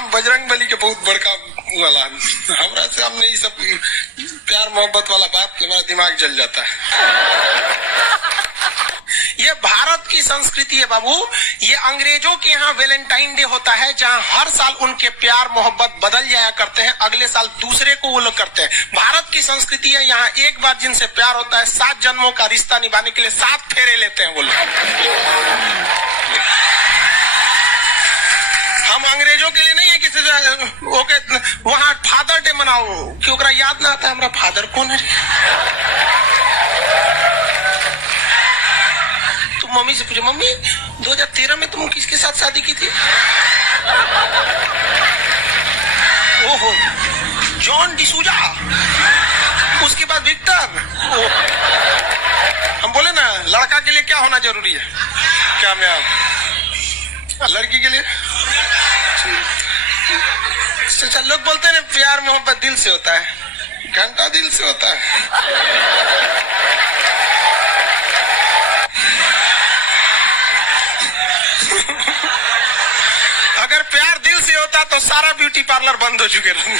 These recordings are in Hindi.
हम बजरंग बली के बहुत बड़का वाला, हमरा से हमने ये सब प्यार मोहब्बत वाला बात के हमारा दिमाग जल जाता है। ये भारत की संस्कृति है बाबू। ये अंग्रेजों के यहाँ वैलेंटाइन डे होता है, जहाँ हर साल उनके प्यार मोहब्बत बदल जाया करते हैं, अगले साल दूसरे को वो लोग करते हैं। भारत की संस्कृति है, यहाँ एक बार जिनसे प्यार होता है 7 जन्मों का रिश्ता निभाने के लिए 7 फेरे लेते हैं वो लोग। हम अंग्रेजों के लिए नहीं है किसी ओके वहाँ फादर डे मनाओ कि ओकरा याद ना आता है हमारा फादर कौन है। तुम मम्मी से पूछो, मम्मी 2013 में तुम किसके साथ शादी की थी? ओहो, जॉन डिसूजा, उसके बाद विक्टर। हम बोले ना लड़का के लिए क्या होना जरूरी है, क्या मैं लड़की के लिए? अच्छा, लोग बोलते हैं ना प्यार मोहब्बत दिल से होता है, घंटा दिल से होता है। अगर प्यार दिल से होता तो सारा ब्यूटी पार्लर बंद हो चुके रहते।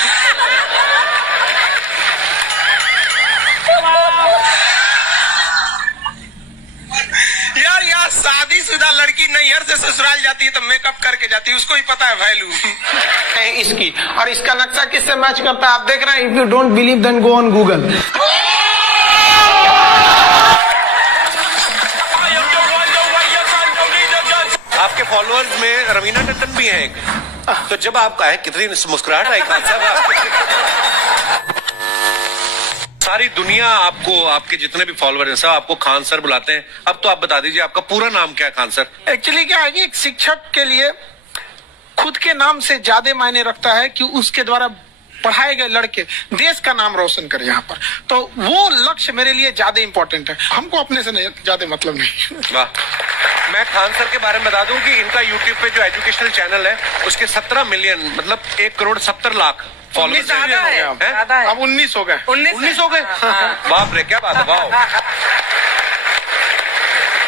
यार यार शादीशुदा लड़की नैहर से ससुराल जाती है तो मेकअप करके जाती है, उसको ही पता है वैल्यू इसकी। और इसका नक्शा किससे मैच करता है आप देख रहे हैं। If you don't believe then go on Google. आपके फॉलोअर्स में रवीना टंडन भी है एक, तो जब आप कहे कितनी मुस्कुराहट आई खान साहब। सारी दुनिया आपको, आपके जितने भी फॉलोअर हैं सब आपको खान सर बुलाते हैं। अब तो आप बता दीजिए आपका पूरा नाम क्या है खान सर? एक्चुअली क्या है, एक शिक्षक के लिए खुद के नाम से ज्यादा मायने रखता है कि उसके द्वारा पढ़ाए गए लड़के देश का नाम रोशन करें यहाँ पर, तो वो लक्ष्य मेरे लिए ज्यादा इंपॉर्टेंट है। हमको अपने से ज्यादा मतलब नहीं। वाह। मैं खान सर के बारे में बता दूं कि इनका यूट्यूब पे जो एजुकेशनल चैनल है उसके 17 मिलियन मतलब 1 करोड़ 70 लाख फॉलोअर्स ज्यादा है। अब 19 हो गए। 19 हो गए। बाप रे, क्या बात है। वाह।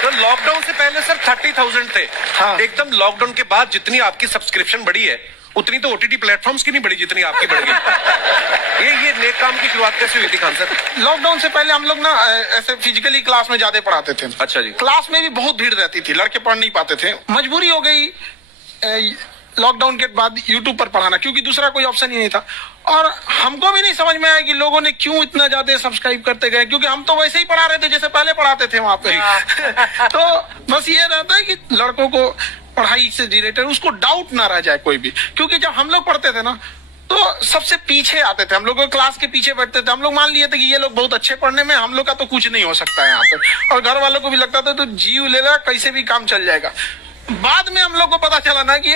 तो लॉकडाउन से पहले सर 30,000 थे। हाँ। एकदम लॉकडाउन के बाद जितनी आपकी सब्सक्रिप्शन बढ़ी है उतनी तो ओटीटी प्लेटफॉर्म्स की नहीं बढ़ी जितनी आपकी बढ़ गई। ये नेक काम की शुरुआत कैसे हुई थी खान सर? लॉकडाउन से पहले हम लोग ना ऐसे फिजिकली क्लास में ज्यादा पढ़ाते थे। अच्छा जी। क्लास में भी बहुत भीड़ रहती थी, लड़के पढ़ नहीं पाते थे। मजबूरी हो गई लॉकडाउन के बाद यूट्यूब पर पढ़ाना, क्योंकि दूसरा कोई ऑप्शन ही नहीं था। और हमको भी नहीं समझ में आया कि लोगों ने क्यों इतना ज्यादा सब्सक्राइब करते गए, क्योंकि हम तो वैसे ही पढ़ा रहे थे जैसे पहले पढ़ाते थे वहां पे। तो बस ये रहता है कि लड़कों को पढ़ाई से रिलेटेड उसको डाउट ना रह जाए कोई भी, क्योंकि जब हम लोग पढ़ते थे ना तो सबसे पीछे आते थे, हम लोग क्लास के पीछे बैठते थे। हम लोग मान लिए थे कि ये लोग बहुत अच्छे पढ़ने में, हम लोग का तो कुछ नहीं हो सकता है यहाँ पे। और घर वालों को भी लगता था तो जीव ले रहा, कैसे भी काम चल जाएगा। बाद में हम लोग को पता चला ना कि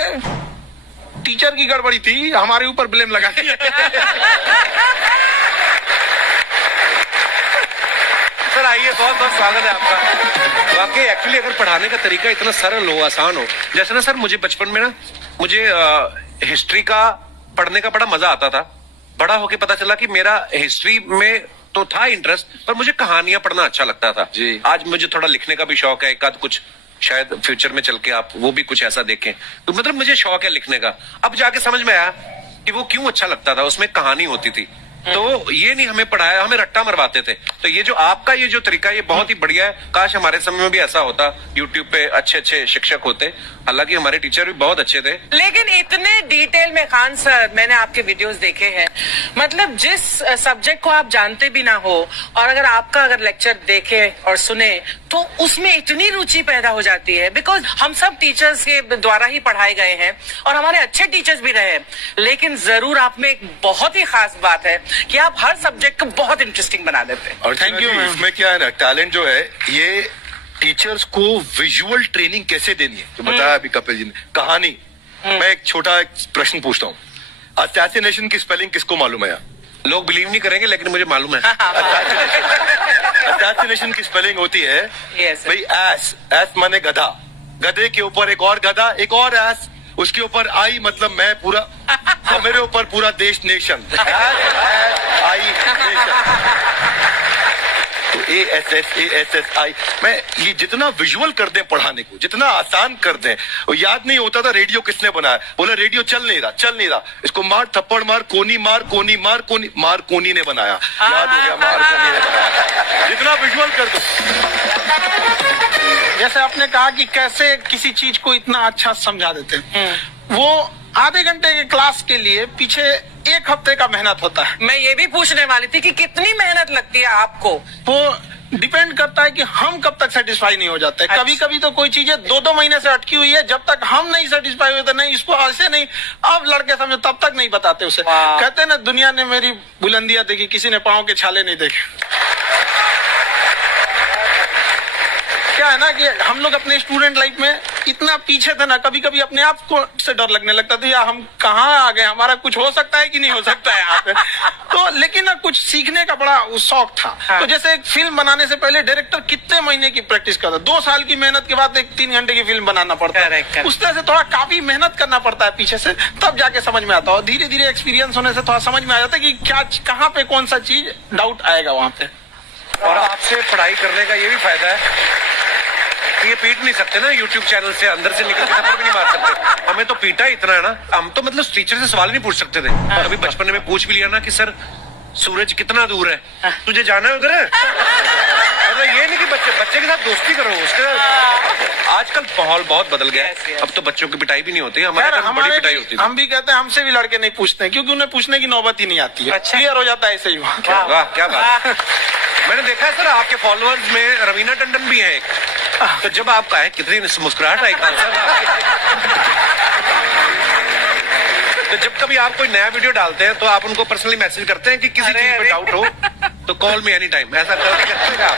टीचर की गड़बड़ी थी, हमारे ऊपर ब्लेम लगा दिया। सर आइए, बहुत बहुत स्वागत है आपका। वाकई एक्चुअली अगर पढ़ाने का तरीका इतना सरल हो, आसान हो, जैसे ना सर मुझे बचपन में ना मुझे हिस्ट्री का पढ़ने का बड़ा मजा आता था। बड़ा होके पता चला कि मेरा हिस्ट्री में तो था इंटरेस्ट, पर मुझे कहानियां पढ़ना अच्छा लगता था जी। आज मुझे थोड़ा लिखने का भी शौक है, एक आध कुछ शायद फ्यूचर में चल के आप वो भी कुछ ऐसा देखें, तो मतलब मुझे शौक है लिखने का। अब जाके समझ में आया कि वो क्यों अच्छा लगता था, उसमें कहानी होती थी। तो ये नहीं हमें पढ़ाया, हमें रट्टा मरवाते थे। तो ये जो आपका ये जो तरीका ये बहुत ही बढ़िया है। काश हमारे समय में भी ऐसा होता, यूट्यूब पे अच्छे अच्छे शिक्षक होते। हालांकि हमारे टीचर भी बहुत अच्छे थे, लेकिन इतने डिटेल में खान सर मैंने आपके वीडियोस देखे हैं, मतलब जिस सब्जेक्ट को आप जानते भी ना हो और अगर लेक्चर देखे और सुने तो उसमें इतनी रुचि पैदा हो जाती है। बिकॉज हम सब टीचर्स के द्वारा ही पढ़ाए गए हैं और हमारे अच्छे टीचर्स भी रहे, लेकिन जरूर आप में एक बहुत ही खास बात है कि आप हर सब्जेक्ट को बहुत इंटरेस्टिंग बना देते हैं। और थैंक यू। इसमें क्या है ना, टैलेंट जो है ये टीचर्स को विजुअल ट्रेनिंग कैसे देनी है, तो बताया अभी कपिल जी ने। कहानी, मैं एक छोटा प्रश्न पूछता हूँ, असैसिनेशन की स्पेलिंग किसको मालूम है? लोग बिलीव नहीं करेंगे लेकिन मुझे मालूम है। असैसिनेशन की स्पेलिंग होती है भाई एस। एस माने गधा, गधे के ऊपर एक और गधा, एक और एस, उसके ऊपर आई मतलब मैं पूरा, और मेरे ऊपर पूरा देश नेशन। आई नेशन। तो ASSASSI, मैं ये जितना विजुअल कर दें पढ़ाने को, जितना आसान कर दें, वो याद नहीं होता था रेडियो किसने बनाया, बोला रेडियो चल नहीं रहा, इसको मार थप्पड़ मार, कोनी मार, कोनी मार, मार कोनी ने बनाया, याद हो गया, मार कोनी ने बनाया, जितना विजुअल कर दो। जैसे आपने कहा कि कैसे किसी चीज को इतना अच्छा समझा देते हैं, वो आधे घंटे के क्लास के लिए पीछे 1 हफ्ते का मेहनत होता है। मैं ये भी पूछने वाली थी कि कितनी मेहनत लगती है आपको। वो डिपेंड करता है कि हम कब तक सेटिस्फाई नहीं हो जाते। अच्छा। कभी कभी तो कोई चीजें 2-2 महीने से अटकी हुई है, जब तक हम नहीं सेटिस्फाई होते, नहीं इसको ऐसे नहीं, अब लड़के समझो तब तक नहीं बताते उसे। वाह। कहते हैं ना, दुनिया ने मेरी बुलंदियां देखी, किसी ने पांव के छाले नहीं देखे। क्या है ना कि हम लोग अपने स्टूडेंट लाइफ में इतना पीछे थे ना, कभी कभी अपने आप को से डर लगने लगता था, यार हम कहाँ आ गए, हमारा कुछ हो सकता है कि नहीं हो सकता है यहाँ पे। तो लेकिन ना कुछ सीखने का बड़ा शौक था। हाँ। तो जैसे एक फिल्म बनाने से पहले डायरेक्टर कितने महीने की प्रैक्टिस करता है, 2 साल की मेहनत के बाद एक 3 घंटे की फिल्म बनाना पड़ता है। Correct, correct। उस तरह से थोड़ा काफी मेहनत करना पड़ता है पीछे से, तब जाके समझ में आता है। और धीरे धीरे एक्सपीरियंस होने से थोड़ा समझ में आ जाता है कि क्या, कहाँ पे कौन सा चीज डाउट आएगा वहां पे। और आपसे पढ़ाई करने का ये भी फायदा है कि ये पीट नहीं सकते ना यूट्यूब चैनल से, अंदर से निकल के थप्पड़ भी नहीं मार सकते। हमें तो पीटा इतना है ना, हम तो मतलब टीचर से सवाल नहीं पूछ सकते थे। अभी बचपन में पूछ भी लिया ना कि सर सूरज कितना दूर है, तुझे जाना है उधर है? मतलब ये नहीं कि बच्चे के साथ दोस्ती करो, उसके साथ। आजकल माहौल बहुत बदल गया है, अब तो बच्चों की पिटाई भी नहीं होती, हमारे टाइम बड़ी पिटाई होती थी। हम भी कहते हैं, हमसे भी लड़के नहीं पूछते हैं, क्योंकि उन्हें पूछने की नौबत ही नहीं आती है। अच्छा। क्लियर हो जाता है ऐसे ही वहाँ। वाह क्या बात है। मैंने देखा है सर आपके फॉलोअर्स में रवीना टंडन भी है एक, तो जब आप आए कितनी मुस्कुराहट आई तो जब कभी आप कोई नया वीडियो डालते हैं तो आप उनको पर्सनली मैसेज करते हैं कि किसी चीज पे डाउट हो तो कॉल मी एनी टाइम, ऐसा करते हैं आप?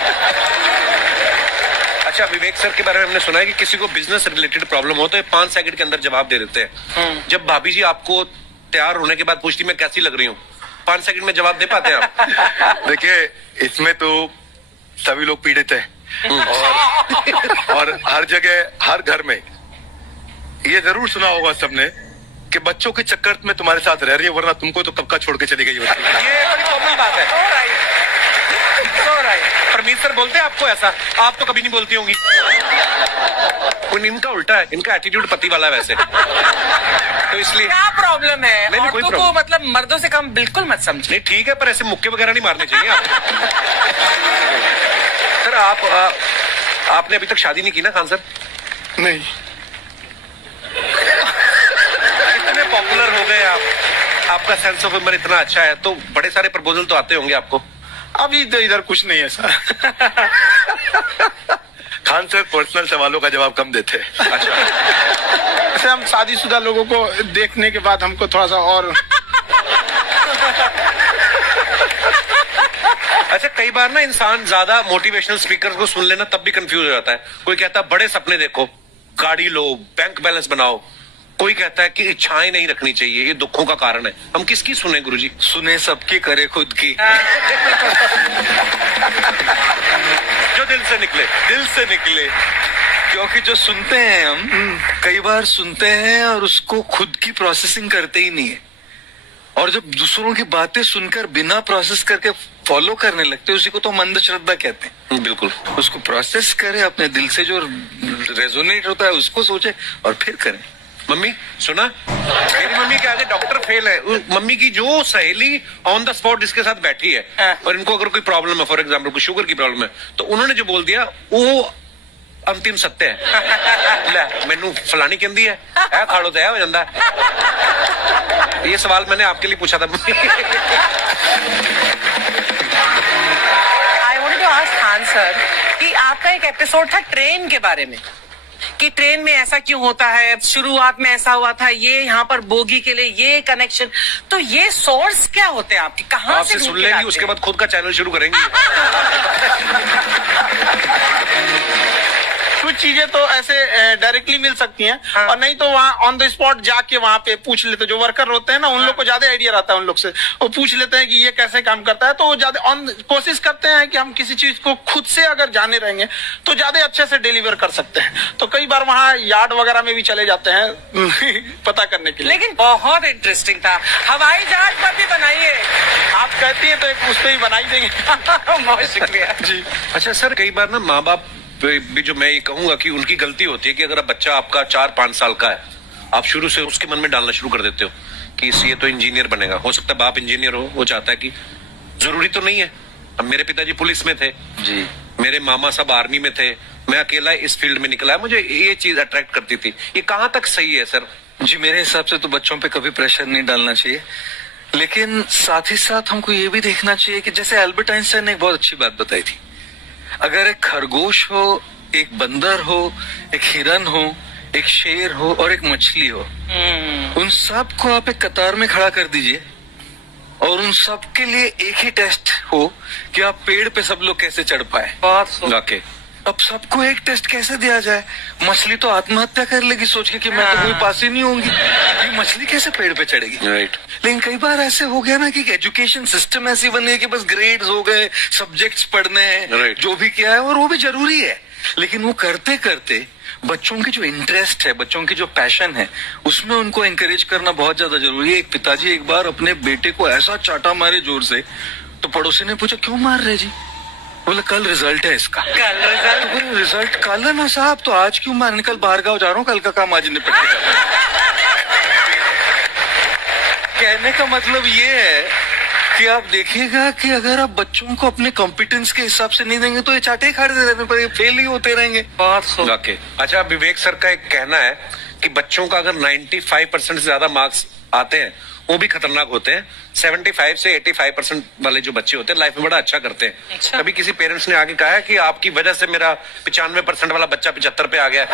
अच्छा, विवेक सर के बारे में हमने सुना है कि किसी को बिजनेस रिलेटेड प्रॉब्लम हो तो ये 5 सेकंड के अंदर जवाब दे देते हैं। जब भाभी जी आपको तैयार होने के बाद पूछती मैं कैसी लग रही हूँ, 5 सेकंड में जवाब दे पाते हैं आप? देखिए, इसमें तो सभी लोग पीड़ित हैं, और हर जगह हर घर में ये जरूर सुना होगा सबने कि बच्चों के चक्कर में तुम्हारे साथ रह रही है, वरना तुमको तो कब का छोड़ के चली गई होती। ये बड़ी कॉमन बात है। परमीत सर बोलते हैं आपको ऐसा? आप तो कभी नहीं बोलती होंगी। इनका उल्टा है, इनका एटीट्यूड पति वाला है वैसे, तो इसलिए। क्या प्रॉब्लम है? नहीं, कोई औरतों को प्रॉब्लम। मतलब मर्दों से कम बिल्कुल मत समझे। नहीं ठीक है, पर ऐसे मुक्के वगैरह नहीं मारने चाहिए आप। सर आपने अभी तक शादी नहीं की ना खान सर? नहीं, इतने पॉपुलर हो गए आप, आपका सेंस ऑफ ह्यूमर इतना अच्छा है, तो बड़े सारे प्रपोजल तो आते होंगे आपको। अभी तो इधर कुछ नहीं है सर। खान सर पर्सनल सवालों का जवाब कम देते हैं। अच्छा, ऐसे हम शादीशुदा लोगों को देखने के बाद हमको थोड़ा सा और अच्छा कई बार ना इंसान ज्यादा मोटिवेशनल स्पीकर को सुन लेना तब भी कंफ्यूज हो जाता है। कोई कहता है बड़े सपने देखो, गाड़ी लो, बैंक बैलेंस बनाओ, कोई कहता है कि इच्छाएं नहीं रखनी चाहिए, ये दुखों का कारण है। हम किसकी सुने गुरुजी? सुने सबकी, करे खुद की। जो दिल से निकले। दिल से निकले, क्योंकि जो सुनते हैं हम कई बार सुनते हैं और उसको खुद की प्रोसेसिंग करते ही नहीं है, और जब दूसरों की बातें सुनकर बिना प्रोसेस करके फॉलो करने लगते हैं, उसी को तो हम अंधश्रद्धा कहते हैं। बिल्कुल। उसको प्रोसेस करें, अपने दिल से जो रेजोनेट होता है उसको सोचे और फिर करें। मम्मी सुना, मेरी मम्मी के आगे डॉक्टर फेल है। मम्मी की जो सहेली ऑन द स्पॉट जिसके साथ बैठी है और इनको अगर कोई प्रॉब्लम है, फॉर एग्जाम्पल कोई शुगर की प्रॉब्लम है, तो उन्होंने जो बोल दिया वो अंतिम सत्य है। ले मैनू फलानी कहती है खाड़ो तो हो जाता है। ये सवाल मैंने आपके लिए पूछा था। I want to ask Khan sir कि आपका एक एपिसोड था ट्रेन के बारे में, कि ट्रेन में ऐसा क्यों होता है, शुरुआत में ऐसा हुआ था, ये यहाँ पर बोगी के लिए ये कनेक्शन, तो ये सोर्स क्या होते हैं आपके, कहाँ से आपसे सुन लेंगी, उसके बाद खुद का चैनल शुरू करेंगी। कुछ चीजें तो ऐसे डायरेक्टली मिल सकती हैं, और नहीं तो वहाँ ऑन द स्पॉट जाके वहाँ पे पूछ लेते, जो वर्कर होते हैं ना उन लोग को ज्यादा आइडिया रहता है उन लोग से, वो पूछ लेते हैं कि ये कैसे काम करता है, तो वो ज्यादा कोशिश करते हैं कि हम किसी चीज को खुद से अगर जाने रहेंगे तो ज्यादा अच्छे से डिलीवर कर सकते हैं। तो कई बार वहाँ यार्ड वगैरह में भी चले जाते हैं पता करने के लिए। लेकिन बहुत इंटरेस्टिंग था। हवाई जहाज पर भी बनाइए। आप कहती हैं तो एक उस पर ही बनाई देंगे। बहुत शुक्रिया जी। अच्छा सर, कई बार ना माँ बाप भी, जो मैं ये कहूंगा कि उनकी गलती होती है कि अगर बच्चा आपका 4-5 साल का है, आप शुरू से उसके मन में डालना शुरू कर देते हो कि ये तो इंजीनियर बनेगा। हो सकता है बाप इंजीनियर हो, वो चाहता है कि जरूरी तो नहीं है। अब मेरे पिताजी पुलिस में थे जी, मेरे मामा सब आर्मी में थे, मैं अकेला इस फील्ड में निकला है, मुझे ये चीज अट्रैक्ट करती थी। ये कहाँ तक सही है सर? जी मेरे हिसाब से तो बच्चों पे कभी प्रेशर नहीं डालना चाहिए, लेकिन साथ ही साथ हमको ये भी देखना चाहिए कि जैसे एल्बर्ट आइंस्टाइन ने एक बहुत अच्छी बात बताई थी, अगर एक खरगोश हो, एक बंदर हो, एक हिरन हो, एक शेर हो और एक मछली हो, उन सब को आप एक कतार में खड़ा कर दीजिए और उन सब के लिए एक ही टेस्ट हो कि आप पेड़ पे सब लोग कैसे चढ़ पाए। बहुत वाकई अब सबको एक टेस्ट कैसे दिया जाए? मछली तो आत्महत्या कर लेगी सोच के कि मैं तो कोई पास ही नहीं होंगी, ये मछली कैसे पेड़ पे चढ़ेगी? राइट। लेकिन कई बार ऐसे हो गया ना कि एजुकेशन सिस्टम ऐसी बनी है कि बस ग्रेड्स हो गए, सब्जेक्ट्स पढ़ने हैं, Right. जो भी किया है, और वो भी जरूरी है, लेकिन वो करते करते बच्चों की जो इंटरेस्ट है, बच्चों की जो पैशन है, उसमें उनको एनकरेज करना बहुत ज्यादा जरूरी है। एक पिताजी एक बार अपने बेटे को ऐसा चाटा मारे जोर से, तो पड़ोसी ने पूछा क्यों मार रहे जी? बोले कल रिजल्ट है इसका। कल रिजल्ट? रिजल्ट कल है ना साहब, तो आज क्यों मारने? कल बाहर गाँव जा रहा हूँ, कल का काम आज निपट के। कहने का मतलब ये है कि आप देखिएगा कि अगर आप बच्चों को अपने कॉम्पिटेंस के हिसाब से नहीं देंगे तो ये चाटे ही खाते रहने पर फेल ही होते रहेंगे। वाकई। अच्छा, विवेक सर का एक कहना है कि बच्चों का अगर 95% से ज्यादा मार्क्स आते हैं वो भी खतरनाक होते हैं। 75 से 85% वाले जो बच्चे होते हैं लाइफ में बड़ा अच्छा करते हैं। अच्छा। कभी किसी पेरेंट्स ने आके कहा है कि आपकी वजह से मेरा 95% वाला बच्चा 75 पे आ गया?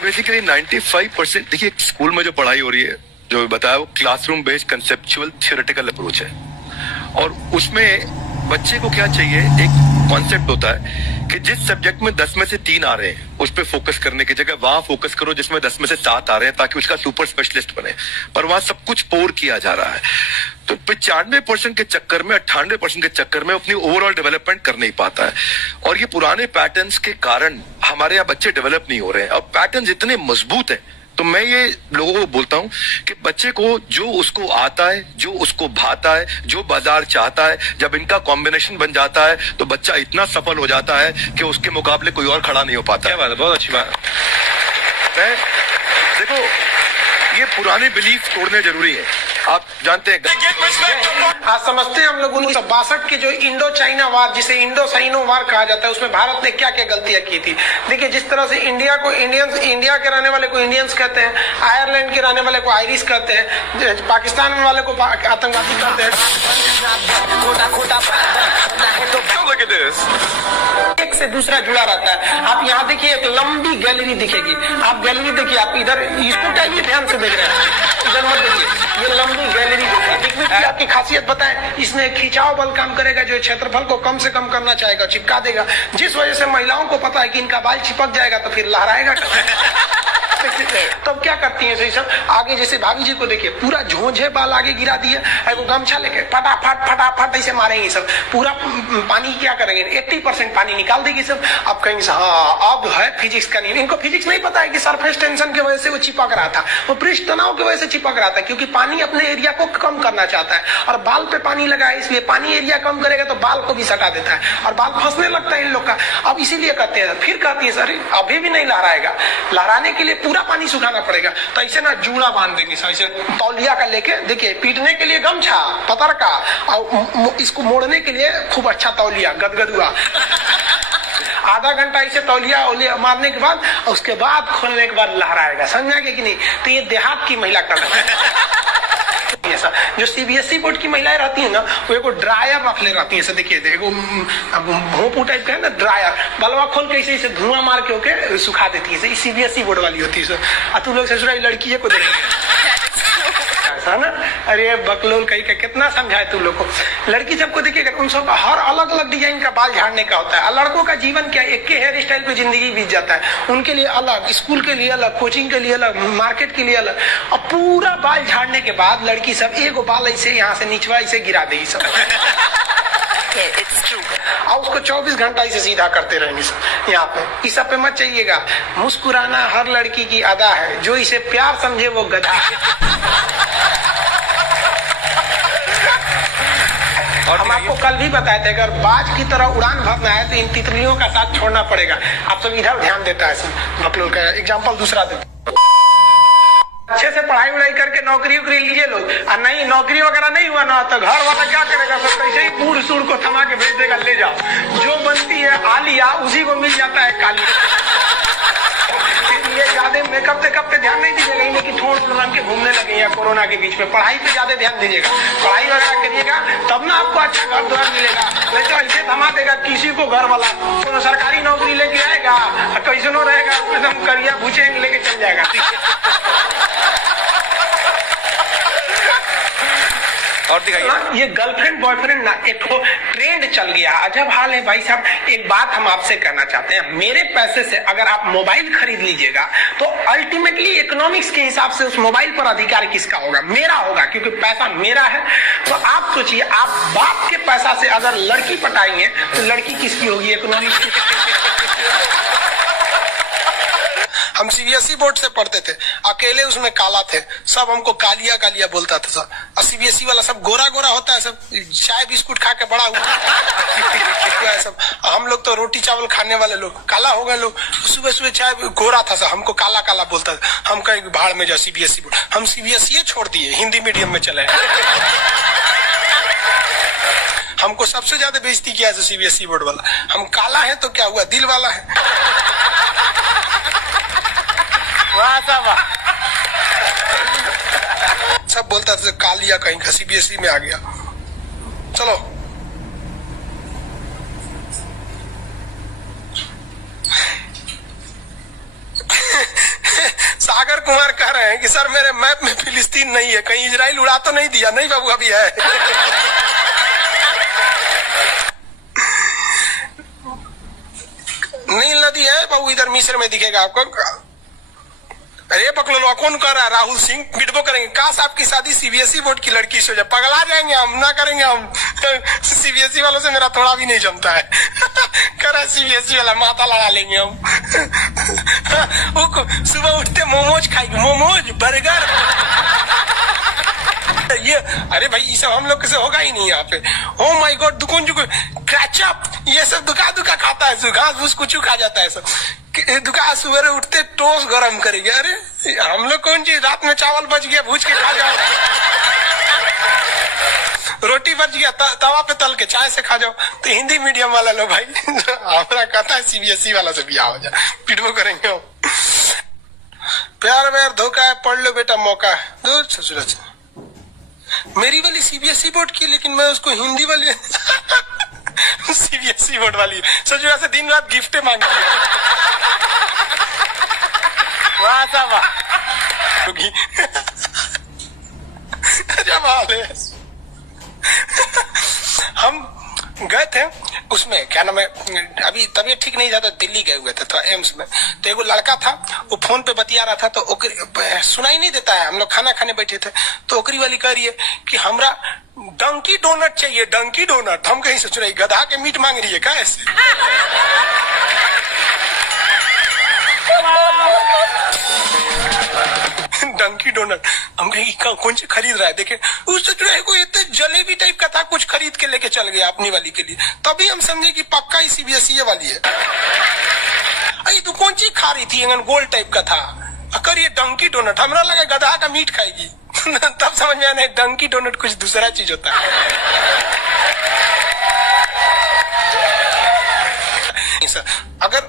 बेसिकली 95%, देखिए स्कूल में जो पढ़ाई हो रही है, जो बताया, वो classroom based conceptual theoretical approach है, और उसमें बच्चे को क्या चाहिए, एक कॉन्सेप्ट होता है कि जिस सब्जेक्ट में 10 में से 3 आ रहे हैं उस पर फोकस करने की जगह वहां फोकस करो जिसमें 10 में से 7 आ रहे हैं, ताकि उसका सुपर स्पेशलिस्ट बने। पर वहां सब कुछ पोर किया जा रहा है, तो 95% के चक्कर में, 98% के चक्कर में अपनी ओवरऑल डेवलपमेंट कर नहीं पाता है। और ये पुराने पैटर्न्स के कारण हमारे यहाँ बच्चे डेवलप नहीं हो रहे हैं। और पैटर्न्स इतने मजबूत हैं, तो मैं ये लोगों को बोलता हूं कि बच्चे को जो उसको आता है, जो उसको भाता है, जो बाजार चाहता है, जब इनका कॉम्बिनेशन बन जाता है तो बच्चा इतना सफल हो जाता है कि उसके मुकाबले कोई और खड़ा नहीं हो पाता। क्या बात है, बहुत अच्छी बात। मैं देखो, ये पुराने बिलीफ तोड़ने जरूरी है। आप जानते हैं आज समझते हैं हम लोग 1962 के जो इंडो चाइना वार, जिसे इंडो साइनो वार कहा जाता है, उसमें भारत ने क्या क्या गलतियां की थी। देखिए, जिस तरह से इंडिया को इंडियंस, इंडिया के रहने वाले को इंडियंस कहते हैं, आयरलैंड के रहने वाले को आयरिश कहते हैं, पाकिस्तान वाले को आतंकवादी कहते हैं। एक से दूसरा जुड़ा रहता है। आप यहाँ देखिए, एक लंबी गैलरी दिखेगी, आप गैलरी देखिए, आप इधर इसको उठाइए, ध्यान से देख रहे हैं, इधर मत देखिए, ये लंबी गैलरी देखिए। की आपकी खासियत बताएं, इसमें खिंचाव बल काम करेगा, जो क्षेत्रफल को कम से कम करना चाहेगा, चिपका देगा, जिस वजह से महिलाओं को पता है कि इनका बाल चिपक जाएगा तो फिर लहराएगा। तब क्या करती है सब आगे, जैसे भाभी जी को देखिए, पूरा झोंझे बाल आगे गिरा दिए, गमछा लेके फटाफट फटाफट ऐसे मारेंगे सब, पूरा पानी क्या करेंगे, 80% पानी निकाल देगी सब। अब कहेंगे हाँ अब है फिजिक्स का नियम। इनको फिजिक्स नहीं पता है कि सरफेस टेंशन की वजह से वो चिपक रहा था, वो पृष्ठ तनाव की वजह से चिपक रहा था, क्योंकि पानी अपने एरिया को कम करना चाहता है और बाल पे पानी लगा है, इसलिए पानी एरिया कम करेगा तो बाल को भी सटा देता है और बाल फंसने लगता है इन लोग का। अब इसीलिए कहते हैं, फिर कहती है सर अभी भी नहीं लहराएगा, लहराने के लिए पूरा पानी सुखाना पड़ेगा, तो ऐसे ना जूड़ा बांध देंगे सर, ऐसे तौलिया का लेके, देखिए पीटने के लिए गमछा पतर का, और इसको मोड़ने के लिए खूब अच्छा तौलिया गदगदुआ। आधा घंटा ऐसे तौलिया मारने के बाद, उसके बाद खोलने के बाद लहराएगा, समझा कि नहीं? तो ये देहात की महिला कर रही है। जो सीबीएसई बोर्ड की महिलाएं रहती है ना, वो एक ड्रायर रख ले रहती है, ऐसे देखिए, देखो भोंपू टाइप का है ना ड्रायर, बलवा खोल के ऐसे धुआं मार के होके सुखा देती है, सीबीएसई बोर्ड वाली होती है। तू लोग ससुराल लड़की को देख ऐसा ना, अरे बकलोल कहीं का कितना समझाए तू लोग को। लड़की सबको देखिएगा उन सबका हर अलग अलग डिजाइन का बाल झाड़ने का होता है। और लड़कों का जीवन क्या, एक के हेयर स्टाइल पे जिंदगी बीत जाता है। उनके लिए अलग, स्कूल के लिए अलग, कोचिंग के लिए अलग, मार्केट के लिए अलग। और पूरा बाल झाड़ने के बाद लड़की सब एक बाल ऐसे यहाँ से निचवा ऐसे गिरा देगी सब और उसको 24 घंटा इसे सीधा करते रहेंगे सब यहाँ पे। इस सब पे मत चाहिएगा। मुस्कुराना हर लड़की की अदा है, जो इसे प्यार समझे वो गधा है। और हम आपको कल भी बताए थे, अगर बाज की तरह उड़ान भरना है तो इन तितलियों का साथ छोड़ना पड़ेगा। आप सब इधर ध्यान देता है सब बकलोल का एग्जाम्पल दूसरा दे। अच्छे से पढ़ाई उड़ाई करके नौकरी उकरी लीजिए लोग, और नहीं नौकरी वगैरह नहीं हुआ ना तो घर वाला क्या करेगा, सब कैसे ही बूढ़ सूढ़ को थमा के भेज देगा, ले जाओ। जो बनती है आलिया उसी को मिल जाता है काली। इसलिए ज्यादा मेकअप टेकअप पे ध्यान नहीं दीजिएगा, इन्हें कि ठोड़ रंग के घूमने लगे हैं कोरोना के बीच में। पढ़ाई पे ज्यादा ध्यान दीजिएगा, पढ़ाई वगैरह करिएगा तब ना आपको अच्छा घर द्वार मिलेगा। नहीं तो ऐसे थमा देगा किसी को घर वाला, तो सरकारी नौकरी लेके आएगा कैसे नो रहेगा, एकदम करिया भूचे लेके चल जाएगा। और दिखाइए। ये गर्लफ्रेंड बॉयफ्रेंड ना एक ट्रेंड चल गया, अजब हाल है भाई साहब। एक बात हम आपसे कहना चाहते हैं, मेरे पैसे से अगर आप मोबाइल खरीद लीजिएगा तो अल्टीमेटली इकोनॉमिक्स के हिसाब से उस मोबाइल पर अधिकार किसका होगा, मेरा होगा, क्योंकि पैसा मेरा है। तो आप सोचिए, आप बाप के पैसा से अगर लड़की पटाएंगे तो लड़की किसकी होगी, इकोनॉमिक्स की। हम सीबीएसई बोर्ड से पढ़ते थे, अकेले उसमें काला थे, सब हमको कालिया कालिया बोलता था सब। और सीबीएसई वाला सब गोरा गोरा होता है, सब चाय बिस्कुट खा के बड़ा हुआ सब। हम लोग तो रोटी चावल खाने वाले लोग, काला हो गए लोग। सुबह सुबह चाय गोरा था सब, हमको काला काला बोलता था। हम कहीं भाड़ में जाओ सीबीएसई बोर्ड, हम सीबीएसई छोड़ दिए, हिंदी मीडियम में चले। हमको सबसे ज्यादा बेइज्जती किया है सीबीएसई बोर्ड वाला। हम काला है तो क्या हुआ, दिल वाला है। सब बोलता था कालिया कहीं का, सीबीएसई में आ गया। चलो सागर कुमार कह रहे हैं कि सर मेरे मैप में फिलिस्तीन नहीं है, कहीं इजराइल उड़ा तो नहीं दिया। नहीं बाबू, अभी है। नील नदी है बाबू, इधर मिस्र में दिखेगा आपको। अरे बकलोलवा कौन कर रहा है, राहुल सिंह बिटबो करेंगे। काश आपकी शादी सीबीएसई बोर्ड की लड़की से हो जाए, पगला जाएंगे हम, ना करेंगे हम। सीबीएसई वालों से मेरा थोड़ा भी नहीं जमता है। कर सीबीएसई वाला माथा लड़ा लेंगे हम। सुबह उठते मोमोज खाएंगे, मोमोज बर्गर। ये अरे भाई ये सब हम लोग से होगा ही नहीं यहाँ पे। ओ माय गॉड, दुकान क्रैचअप ये सब दुका खाता है, घास फूस कुछ खा जाता है सब। दुकान सुबह उठते टोस्ट गरम करेंगे। अरे हम लोग कौन चीज, रात में चावल बच गया भूज के खा जाओ, रोटी बच गया तवा पे तल के चाय से खा जाओ। तो हिंदी मीडियम वाला लो भाई, हमारा कहता है सीबीएसई वाला से बिया हो जाए, पिटबो करेंगे हम। प्यार व्यार धोखा है, पढ़ लो बेटा मौका है। दूर ससुर मेरी वाली सीबीएसई बोर्ड की, लेकिन मैं उसको हिंदी वाली सीबीएसई बोर्ड वाली सजुरा से दिन रात गिफ्ट मांगी। वाह साहब हम गए थे उसमें, क्या नाम है, अभी तबीयत ठीक नहीं जाता, दिल्ली गए हुए थे तो एम्स में। तो एगो लड़का था, वो फोन पे बतिया रहा था, तो सुनाई नहीं देता है। हम लोग खाना खाने बैठे थे, तो ओकरी वाली कह रही है कि हमरा डंकी डोनट चाहिए, डंकी डोनट। हम कहीं सोच रहे गधा के मीट मांग रही है क्या ऐसे। डंकी डोनट, हम कहीं कौन से खरीद रहा है, देखे उस को इतने जलेबी टाइप का था, कुछ खरीद के लेके चल गया अपनी वाली के लिए। तभी हम समझे कि पक्का ही सीबीएसई वाली है। अरे तू कौन चीज खा रही थी, गोल टाइप का था, अगर ये डंकी डोनट, हमरा लगा गधा का मीट खाएगी। तब समझ में आया डंकी डोनट कुछ दूसरा चीज होता है। अगर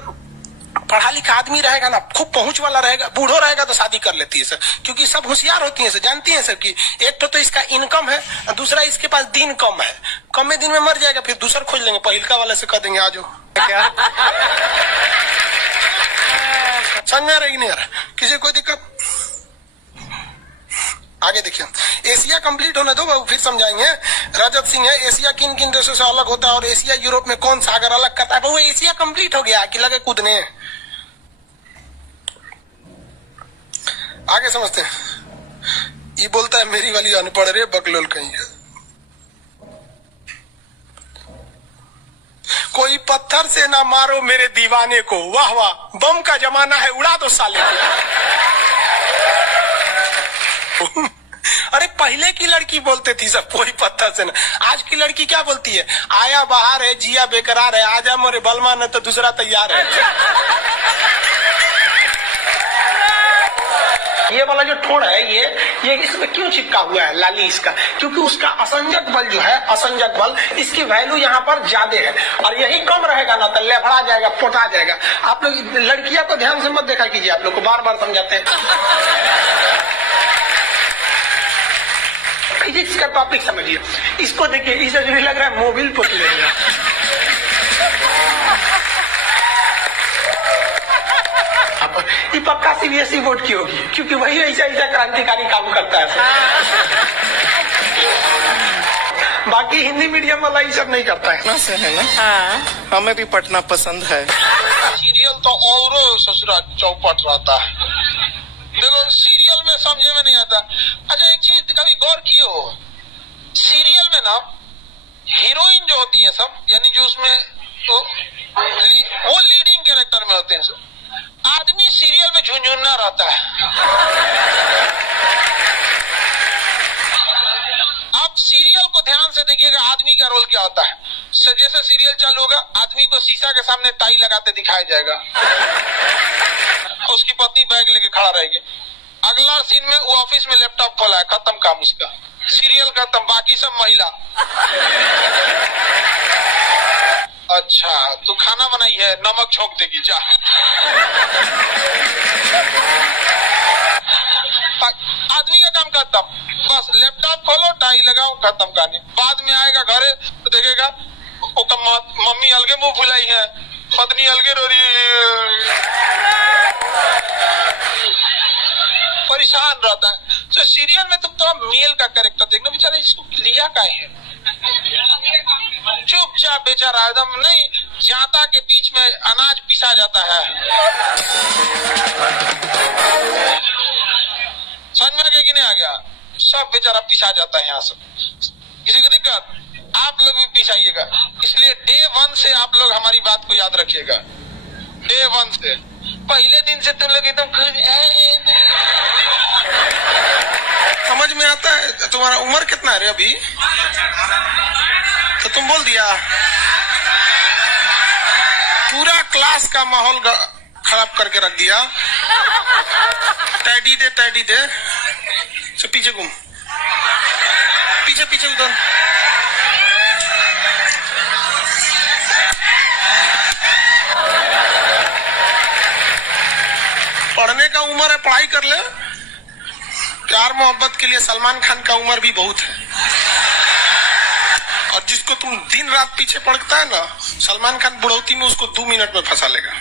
पढ़ा लिखा आदमी रहेगा ना, खूब पहुंच वाला रहेगा, बूढ़ो रहेगा तो शादी कर लेती है सर, क्योंकि सब होशियार होती है सर, जानती है सर कि एक तो इसका इनकम है, दूसरा इसके पास दिन कम है, कम में दिन में मर जाएगा, फिर दूसरा खोज लेंगे, पहिलका वाले से कह देंगे आ जाओ। क्या समझ में आ रहा है कि नहीं आ रहा, किसी कोई दिक्कत। आगे देखिए, एशिया कंप्लीट होने दो बाबू, फिर समझाएंगे। रजत सिंह है, एशिया किन किन देशों से अलग होता है और एशिया यूरोप में कौन सागर अलग करता है? बाबू एशिया कंप्लीट हो गया कि लगे कूदने? आगे समझते हैं। ये बोलता है मेरी वाली अनपढ़ रे बकलोल कहीं है। कोई पत्थर से ना मारो मेरे दीवाने को, वाह वाह, बम का जमाना है, उड़ा दो साले को। अरे पहले की लड़की बोलते थी सब कोई पत्थर से ना, आज की लड़की क्या बोलती है? आया बाहर है, जिया बेकरार है, आजा मोरे बलमा न तो दूसरा तैयार है। ये वाला जो ठोड़ है ये इसमें क्यों चिपका हुआ है लाली इसका? क्योंकि उसका असंजक बल जो है, असंजक बल, इसकी वैल्यू यहाँ पर ज्यादा है और यही कम रहेगा ना तो लेफड़ा जाएगा, पोटा जाएगा। आप लोग लड़कियां को ध्यान से मत देखा कीजिए, आप लोग को बार बार समझाते हैं। फिजिक्स का टॉपिक समझिए, इसको देखिए, इसे जो लग रहा है मोबिल पुट लेगा। ये पक्का सीबीएसई बोर्ड की होगी क्योंकि वही ऐसा क्रांतिकारी काम करता है। बाकी हिंदी मीडियम वाला ये सब नहीं करता है से है ना। हाँ। हमें भी पढ़ना पसंद है। सीरियल तो और ससुरा चौपट रहता है। देखो सीरियल में समझे में नहीं आता। अच्छा एक चीज कभी गौर किए हो, सीरियल में ना हीरोइन जो होती है सब, यानी जो उसमें तो वो लीडिंग कैरेक्टर में होते हैं सब, आदमी सीरियल में झुंझुना रहता है। आप सीरियल को ध्यान से देखिएगा, आदमी का रोल क्या होता है। जैसे सीरियल चालू होगा, आदमी को शीशा के सामने टाई लगाते दिखाया जाएगा, उसकी पत्नी बैग लेके खड़ा रहेगी। अगला सीन में वो ऑफिस में लैपटॉप खोला है, खत्म काम उसका, सीरियल खत्म, बाकी सब महिला। अच्छा तू खाना बनाई है, नमक छोंक देगी जा। आदमी का काम खत्म, बस लैपटॉप खोलो, टाई लगाओ, खत्म कहानी। बाद में आएगा घरे तो देखेगा मम्मी अलगे मुंह फुलाई है, पत्नी अलगे रो रही, परेशान रहता है। तो सीरियल में तुम तो मेल का कैरेक्टर देखना, बेचारा इसको लिया का है, चुपचाप बेचारा एकदम नहीं, जाता के बीच में अनाज पिसा जाता है। समझ में कि नहीं आ गया? सब बेचारा पिसा जाता है यहाँ से। किसी को दिक्कत? आप लोग भी पिसाइएगा। इसलिए डे 1 से आप लोग हमारी बात को याद रखिएगा। डे 1 से, पहले दिन से तुम लोग एकदम समझ में आता है। तुम्हारा उम्र कितना है रे अभी? तो तुम बोल दिया, पूरा क्लास का माहौल खराब करके रख दिया। टैडी दे, टैडी दे, से पीछे घूम, पीछे पीछे उधर। पढ़ने का उम्र है, पढ़ाई कर ले। प्यार मोहब्बत के लिए सलमान खान का उम्र भी बहुत है, और जिसको तुम दिन रात पीछे पड़ता है ना, सलमान खान बुढ़ौती में उसको 2 मिनट में फंसा लेगा।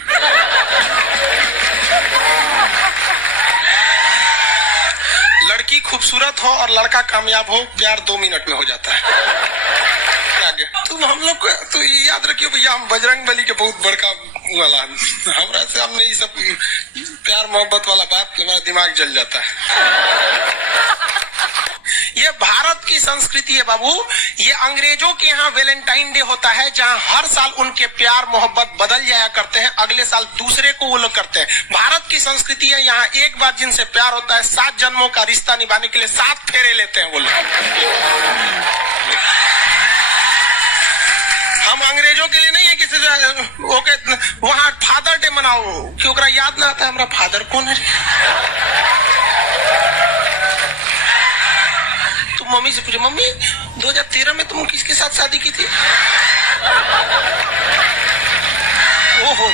लड़की खूबसूरत हो और लड़का कामयाब हो, प्यार 2 मिनट में हो जाता है। आगे तुम हम लोग को तो ये याद रखियो भैया, हम बजरंग बली के बहुत बड़का वाला, हमरा से हमने ये सब प्यार मोहब्बत वाला बात, हमारा दिमाग जल जाता है। ये भारत की संस्कृति है बाबू। ये अंग्रेजों के यहाँ वैलेंटाइन डे होता है, जहाँ हर साल उनके प्यार मोहब्बत बदल जाया करते हैं, अगले साल दूसरे को वो लोग करते हैं। भारत की संस्कृति है, यहाँ एक बार जिनसे प्यार होता है, 7 जन्मों का रिश्ता निभाने के लिए 7 फेरे लेते हैं वो लोग। हम अंग्रेजों के लिए नहीं है किसी ओके वहां फादर डे मनाओ कि ओकरा याद ना आता है हमारा फादर कौन है। तुम मम्मी से पूछो, मम्मी 2013 में तुम किसके साथ शादी की थी? ओहो,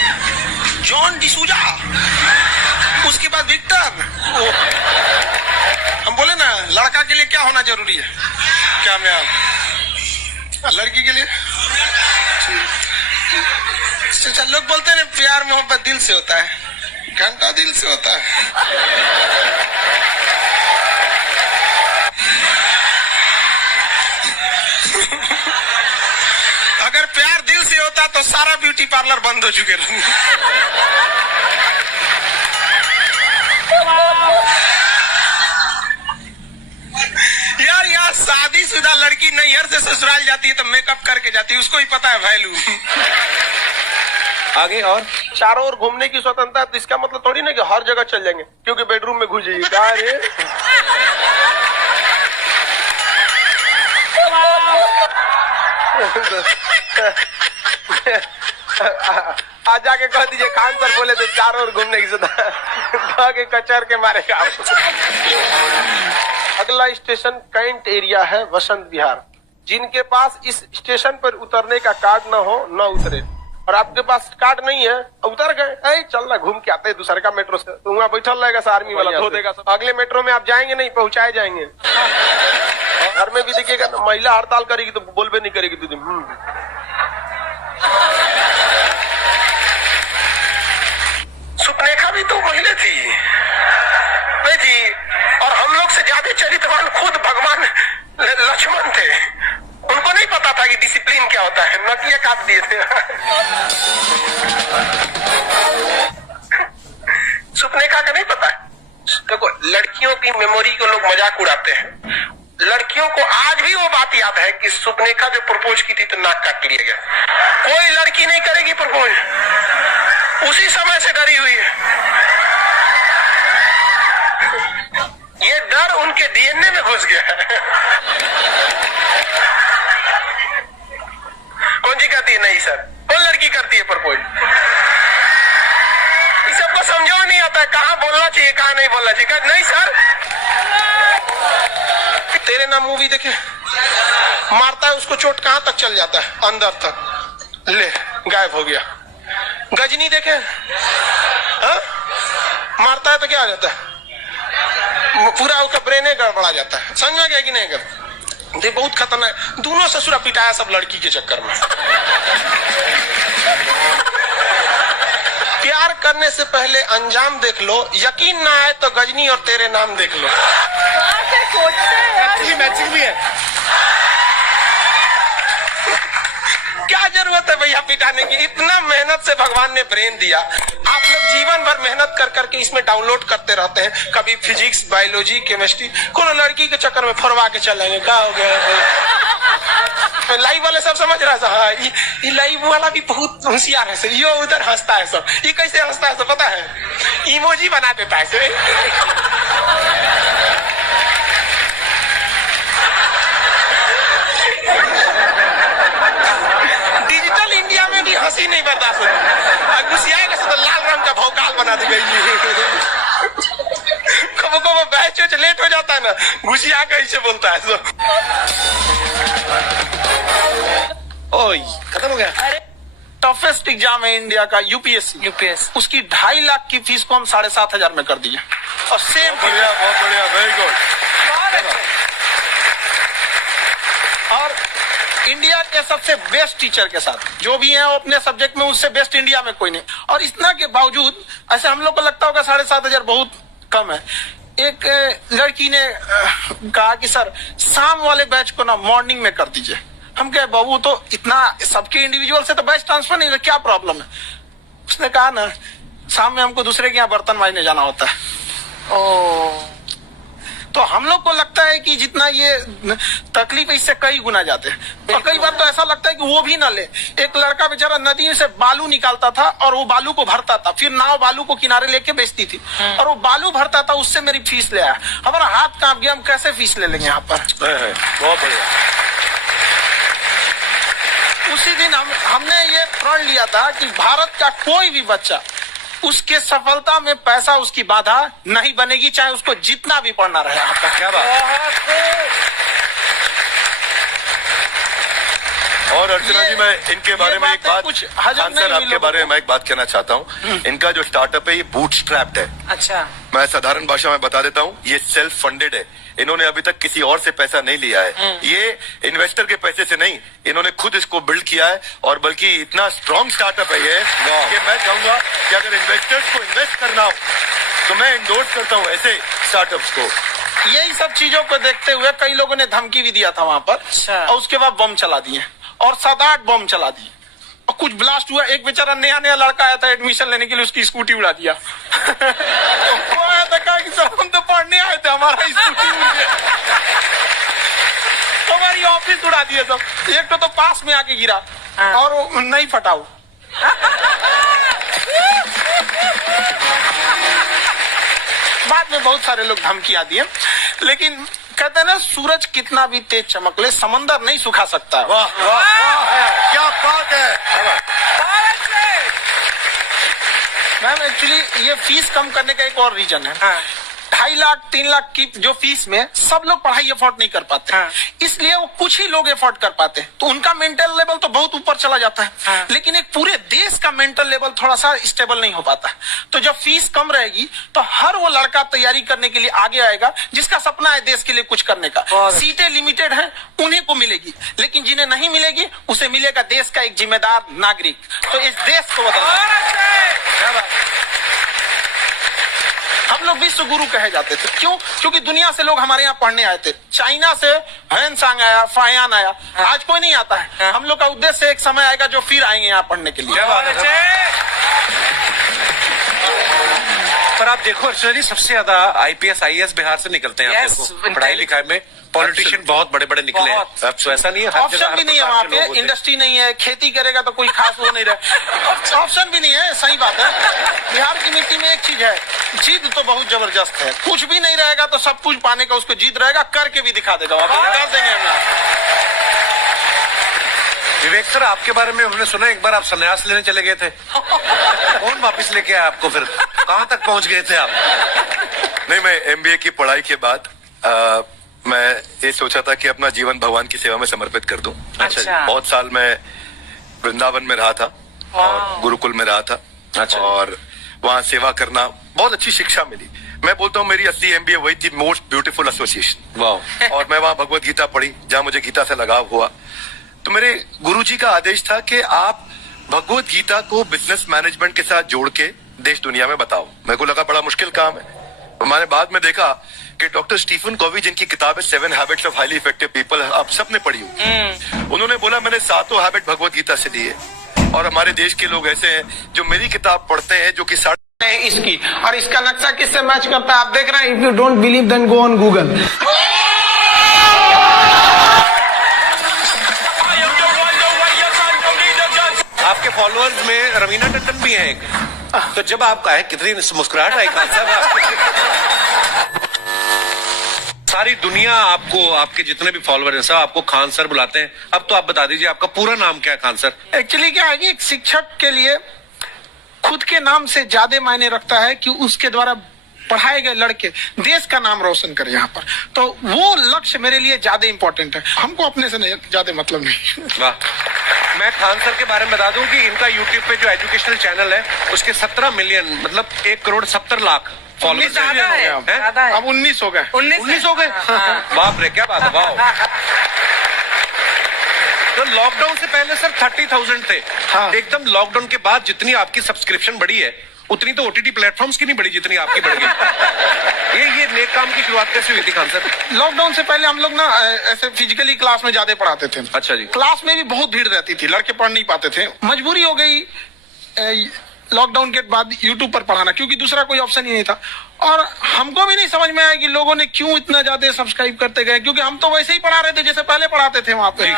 जॉन डिसूजा, उसके बाद विक्टर। हम बोले ना, लड़का के लिए क्या होना जरूरी है? क्या मैं लड़की के लिए अच्छा, लोग बोलते हैं प्यार मोहब्बत दिल से होता है, घंटा दिल से होता है। तो सारा ब्यूटी पार्लर बंद हो चुके रहेंगे। यार यहाँ शादीशुदा लड़की नैहर से ससुराल जाती है तो मेकअप करके जाती है, उसको ही पता है वैल्यू। आगे और चारों ओर घूमने की स्वतंत्रता है, तो इसका मतलब थोड़ी ना कि हर जगह चल जाएंगे क्योंकि बेडरूम में घुस जाइए। क्या रे आज जाके कह दीजिए खान सर बोले थे चारों ओर घूमने की स्वतंत्रता के कचर के मारेगा आपको। अगला स्टेशन कैंट एरिया है, वसंत विहार। जिनके पास इस स्टेशन पर उतरने का कार्ड न हो न उतरे, और आपके पास कार्ड नहीं है उतर गए, चल ना घूम के आते हैं दूसरे का मेट्रो से, तो वहाँ बैठल रहेगा आर्मी वाला धो देगा सब। अगले मेट्रो में आप जाएंगे नहीं, पहुंचाए जाएंगे। घर में भी देखिएगा ना, महिला हड़ताल करेगी तो बोलबे नहीं करेगी दीदी। सुपनेखा भी तो महिला थी, नहीं थी? और हम लोग से ज्यादा चरित्रवान खुद भगवान लक्ष्मण थे। उनको नहीं पता था कि डिसिप्लिन क्या होता है, नकिया काट दिए थे। सुपनेखा का नहीं पता। देखो लड़कियों की मेमोरी को लोग मजाक उड़ाते हैं, लड़कियों को आज भी वो बात याद है कि सुपनेखा जो प्रपोज की थी तो नाक काट लिया गया। कोई लड़की नहीं करेगी प्रपोज, उसी समय से डरी हुई है। ये डर उनके डीएनए में घुस गया है। कौन जी कहती है नहीं सर, कौन लड़की करती है प्रपोज? इस सबको समझो नहीं आता है कहाँ बोलना चाहिए कहाँ नहीं बोलना चाहिए। नहीं सर, तेरे नाम मूवी देखे, मारता है उसको चोट कहाँ तक चल जाता है, अंदर तक, ले गायब हो गया। गजनी देखे, हा? मारता है तो क्या हो जाता है, पूरा उसका ब्रेन गड़बड़ा जाता है। समझ में गया कि नहीं? अगर ये बहुत खतरनाक, दोनों ससुरा पिटाया सब लड़की के चक्कर में। प्यार करने से पहले अंजाम देख लो, यकीन ना आए तो गजनी और तेरे नाम देख लो। एक्चुअली मैचिंग भी है। क्या जरूरत है भैया पिटाने की? इतना मेहनत से भगवान ने ब्रेन दिया, आप लोग जीवन भर मेहनत कर करके इसमें डाउनलोड करते रहते हैं, कभी फिजिक्स, बायोलॉजी, केमिस्ट्री। कोनो लड़की के चक्कर में फरवा के चलेंगे, क्या हो गया? लाइव वाले सब समझ रहा है, हाँ ये लाइव वाला भी बहुत होशियार है, ये उधर हंसता है सब। ये कैसे हंसता है सब पता है? इमोजी बना देता है। डिजिटल इंडिया में भी हंसी नहीं बर्दाश्त होती, गुस्सियाएगा तो लाल रंग का भौकाल बना दी गई। कबो कबो बैच लेट हो जाता है ना, गुस्सिया कैसे बोलता है सब। ओए खत्म हो गया। टफेस्ट एग्जाम है इंडिया का, यूपीएससी। उसकी 2.5 लाख की फीस को हम 7,500 में कर दिए, और सेम। बढ़िया, बहुत बढ़िया, वेरी गुड। और इंडिया के सबसे बेस्ट टीचर के साथ जो भी हैं वो अपने सब्जेक्ट में उससे बेस्ट इंडिया में कोई नहीं। और इतना के बावजूद ऐसे हम लोग को लगता होगा 7,500 बहुत कम है। एक लड़की ने कहा कि सर शाम वाले बैच को ना मॉर्निंग में कर दीजिए। हम कहे बाबू तो इतना सबके इंडिविजुअल से तो बैच ट्रांसफर नहीं, क्या प्रॉब्लम है? उसने कहा ना शाम में हमको दूसरे के यहाँ बर्तन मांजने जाना होता है। तो हम लोग को लगता है कि जितना ये तकलीफ है इससे कई गुना जाते हैं। और कई बार तो ऐसा लगता है कि वो भी ना ले। एक लड़का बेचारा नदी से बालू निकालता था और वो बालू को भरता था, फिर नाव बालू को किनारे लेके बेचती थी, और वो बालू भरता था, उससे मेरी फीस ले आया। हमारा हाथ कांप गया, हम कैसे फीस ले लेंगे यहाँ पर? बहुत बढ़िया। उसी दिन हमने ये प्रण लिया था कि भारत का कोई भी बच्चा उसके सफलता में पैसा उसकी बाधा नहीं बनेगी, चाहे उसको जितना भी पढ़ना रहे। आपका क्या बात। और अर्चना जी, मैं इनके बारे में एक बात, कुछ हजम खान सर आपके बारे में मैं एक बात कहना चाहता हूँ। इनका जो स्टार्टअप है ये बूटस्ट्रैप्ड है। अच्छा, मैं साधारण भाषा में बता देता हूँ, ये सेल्फ फंडेड है। इन्होंने अभी तक किसी और से पैसा नहीं लिया है, ये इन्वेस्टर के पैसे से नहीं, इन्होंने खुद इसको बिल्ड किया है। और बल्कि इतना स्ट्रॉन्ग स्टार्टअप है ये कि मैं चाहूंगा कि अगर इन्वेस्टर्स को इन्वेस्ट करना हो तो मैं इंडोर्स करता हूँ ऐसे स्टार्टअप्स को। यही सब चीजों को देखते हुए कई लोगों ने धमकी भी दिया था वहां पर, और उसके बाद बम चला दिए, और 7-8 बम चला दिए, और कुछ ब्लास्ट हुआ, एक बेचारा नया नया लड़का आया था एडमिशन लेने के लिए, उसकी स्कूटी उड़ा दिया। तो वो आया था, कहा कि सर हम तो पढ़ने आए थे, हमारा स्कूटी उड़ गया। हमारी ऑफिस उड़ा दिए सब। एक तो पास में आके गिरा और वो नहीं फटा वो। बाद में बहुत सारे लोग धमकियां दिए, लेकिन कहते हैं ना, सूरज कितना भी तेज चमक ले, समंदर नहीं सुखा सकता। वाह वाह वाह, क्या बात है। मैम एक्चुअली ये फीस कम करने का एक और रीजन है। 2.5 लाख 3 लाख की जो फीस में सब लोग पढ़ाई अफोर्ड नहीं कर पाते, इसलिए वो कुछ ही लोग अफोर्ड कर पाते हैं, तो उनका मेंटल लेवल तो बहुत ऊपर चला जाता है। लेकिन एक पूरे देश का मेंटल लेवल थोड़ा सा स्टेबल नहीं हो पाता। तो जब फीस कम रहेगी तो हर वो लड़का तैयारी करने के लिए आगे आएगा जिसका सपना है देश के लिए कुछ करने का। सीटें लिमिटेड हैं, उन्हीं को मिलेगी, लेकिन जिन्हें नहीं मिलेगी उसे मिलेगा देश का एक जिम्मेदार नागरिक। तो इस देश को बदलना। हम लोग विश्व गुरु कहे जाते थे, क्यों? क्योंकि दुनिया से लोग हमारे यहाँ पढ़ने आए थे। चाइना से हैंसांग आया, फायान आया, आज कोई नहीं आता है। हम लोग का उद्देश्य एक समय आएगा जो फिर आएंगे यहाँ पढ़ने के लिए। पर आप देखो अर्चना जी, सबसे ज्यादा IPS IAS बिहार से निकलते हैं। आप देखो पढ़ाई लिखाई में पॉलिटिशियन बहुत बड़े बड़े निकले हैं। तो ऐसा नहीं है, हर जगह ऑप्शन भी नहीं है वहाँ पे, इंडस्ट्री नहीं है, खेती करेगा तो कोई खास वो नहीं रहे, ऑप्शन भी नहीं है। सही बात है। बिहार की मिट्टी में एक चीज है, जिद तो बहुत जबरदस्त है। कुछ भी नहीं रहेगा तो सब कुछ पाने का उसको जिद रहेगा, करके भी दिखा देगा, कर देंगे हम। विवेक सर, आपके बारे में हमने सुना एक बार आप संन्यास लेने चले गए थे। कौन वापस लेके आया आपको? फिर कहाँ तक पहुंच गए थे आप? नहीं, मैं MBA की पढ़ाई के बाद मैं ये सोचा था कि अपना जीवन भगवान की सेवा में समर्पित कर दूं। अच्छा। बहुत साल मैं वृंदावन में रहा था और गुरुकुल में रहा था। अच्छा। और वहाँ सेवा करना, बहुत अच्छी शिक्षा मिली। मैं बोलता हूँ मेरी असली MBA वही थी, मोस्ट ब्यूटीफुल एसोसिएशन। वाह। और मैं वहाँ भगवत गीता पढ़ी, जहाँ मुझे गीता से लगाव हुआ। तो मेरे गुरुजी का आदेश था कि आप भगवत गीता को बिजनेस मैनेजमेंट के साथ जोड़ के देश दुनिया में बताओ। मेरे को लगा बड़ा मुश्किल काम है। तो मैंने बाद में देखा कि डॉक्टर स्टीफन कॉवी, जिनकी किताब है 7 habits of highly effective people, आप सबने पढ़ी हो। उन्होंने बोला मैंने 7 हैबिट भगवत गीता से लिए। और हमारे देश के लोग ऐसे हैं जो मेरी किताब पढ़ते हैं, जो कि इसकी और इसका नक्शा किससे मैच करता है आप देख रहे हैं। If you don't believe then go on Google. आपके फॉलोअर्स में रवीना टंडन भी है एक। तो जब आप कहे, कितनी मुस्कुराहट आई खान साहब। सारी दुनिया आपको, आपके जितने भी फॉलोअर हैं सब आपको खान सर बुलाते हैं। अब तो आप बता दीजिए आपका पूरा नाम क्या है खान सर? एक्चुअली क्या है कि एक शिक्षक के लिए खुद के नाम से ज्यादा मायने रखता है कि उसके द्वारा पढ़ाए गए लड़के देश का नाम रोशन करे यहाँ पर। तो वो लक्ष्य मेरे लिए ज्यादा इंपॉर्टेंट है, हमको अपने से नहीं ज्यादा मतलब नहीं। वाह। मैं खान सर के बारे में बता दूं कि इनका यूट्यूब पे जो एजुकेशनल चैनल है उसके 17 मिलियन, मतलब 1,70,00,000 फॉलोअर्स है। अब 19 हो गए। 19 हो गए। बाप रे, क्या बात है। वाह। तो लॉकडाउन से पहले सर 30,000 थे। हाँ। एकदम लॉकडाउन के बाद जितनी आपकी सब्सक्रिप्शन बढ़ी है उतनी तो OTT प्लेटफॉर्म्स की नहीं बढ़ी जितनी आपकी बढ़ गई। ये नेक काम की शुरुआत कैसे हुई थी खान सर? लॉकडाउन से पहले हम लोग ना ऐसे फिजिकली क्लास में ज्यादा पढ़ाते थे। अच्छा जी। क्लास में भी बहुत भीड़ रहती थी, लड़के पढ़ नहीं पाते थे। मजबूरी हो गई लॉकडाउन के बाद यूट्यूब पर पढ़ाना, क्योंकि दूसरा कोई ऑप्शन ही नहीं था। और हमको भी नहीं समझ में आया कि लोगों ने क्यों इतना ज्यादा सब्सक्राइब करते गए, क्योंकि हम तो वैसे ही पढ़ा रहे थे जैसे पहले पढ़ाते थे वहां पे।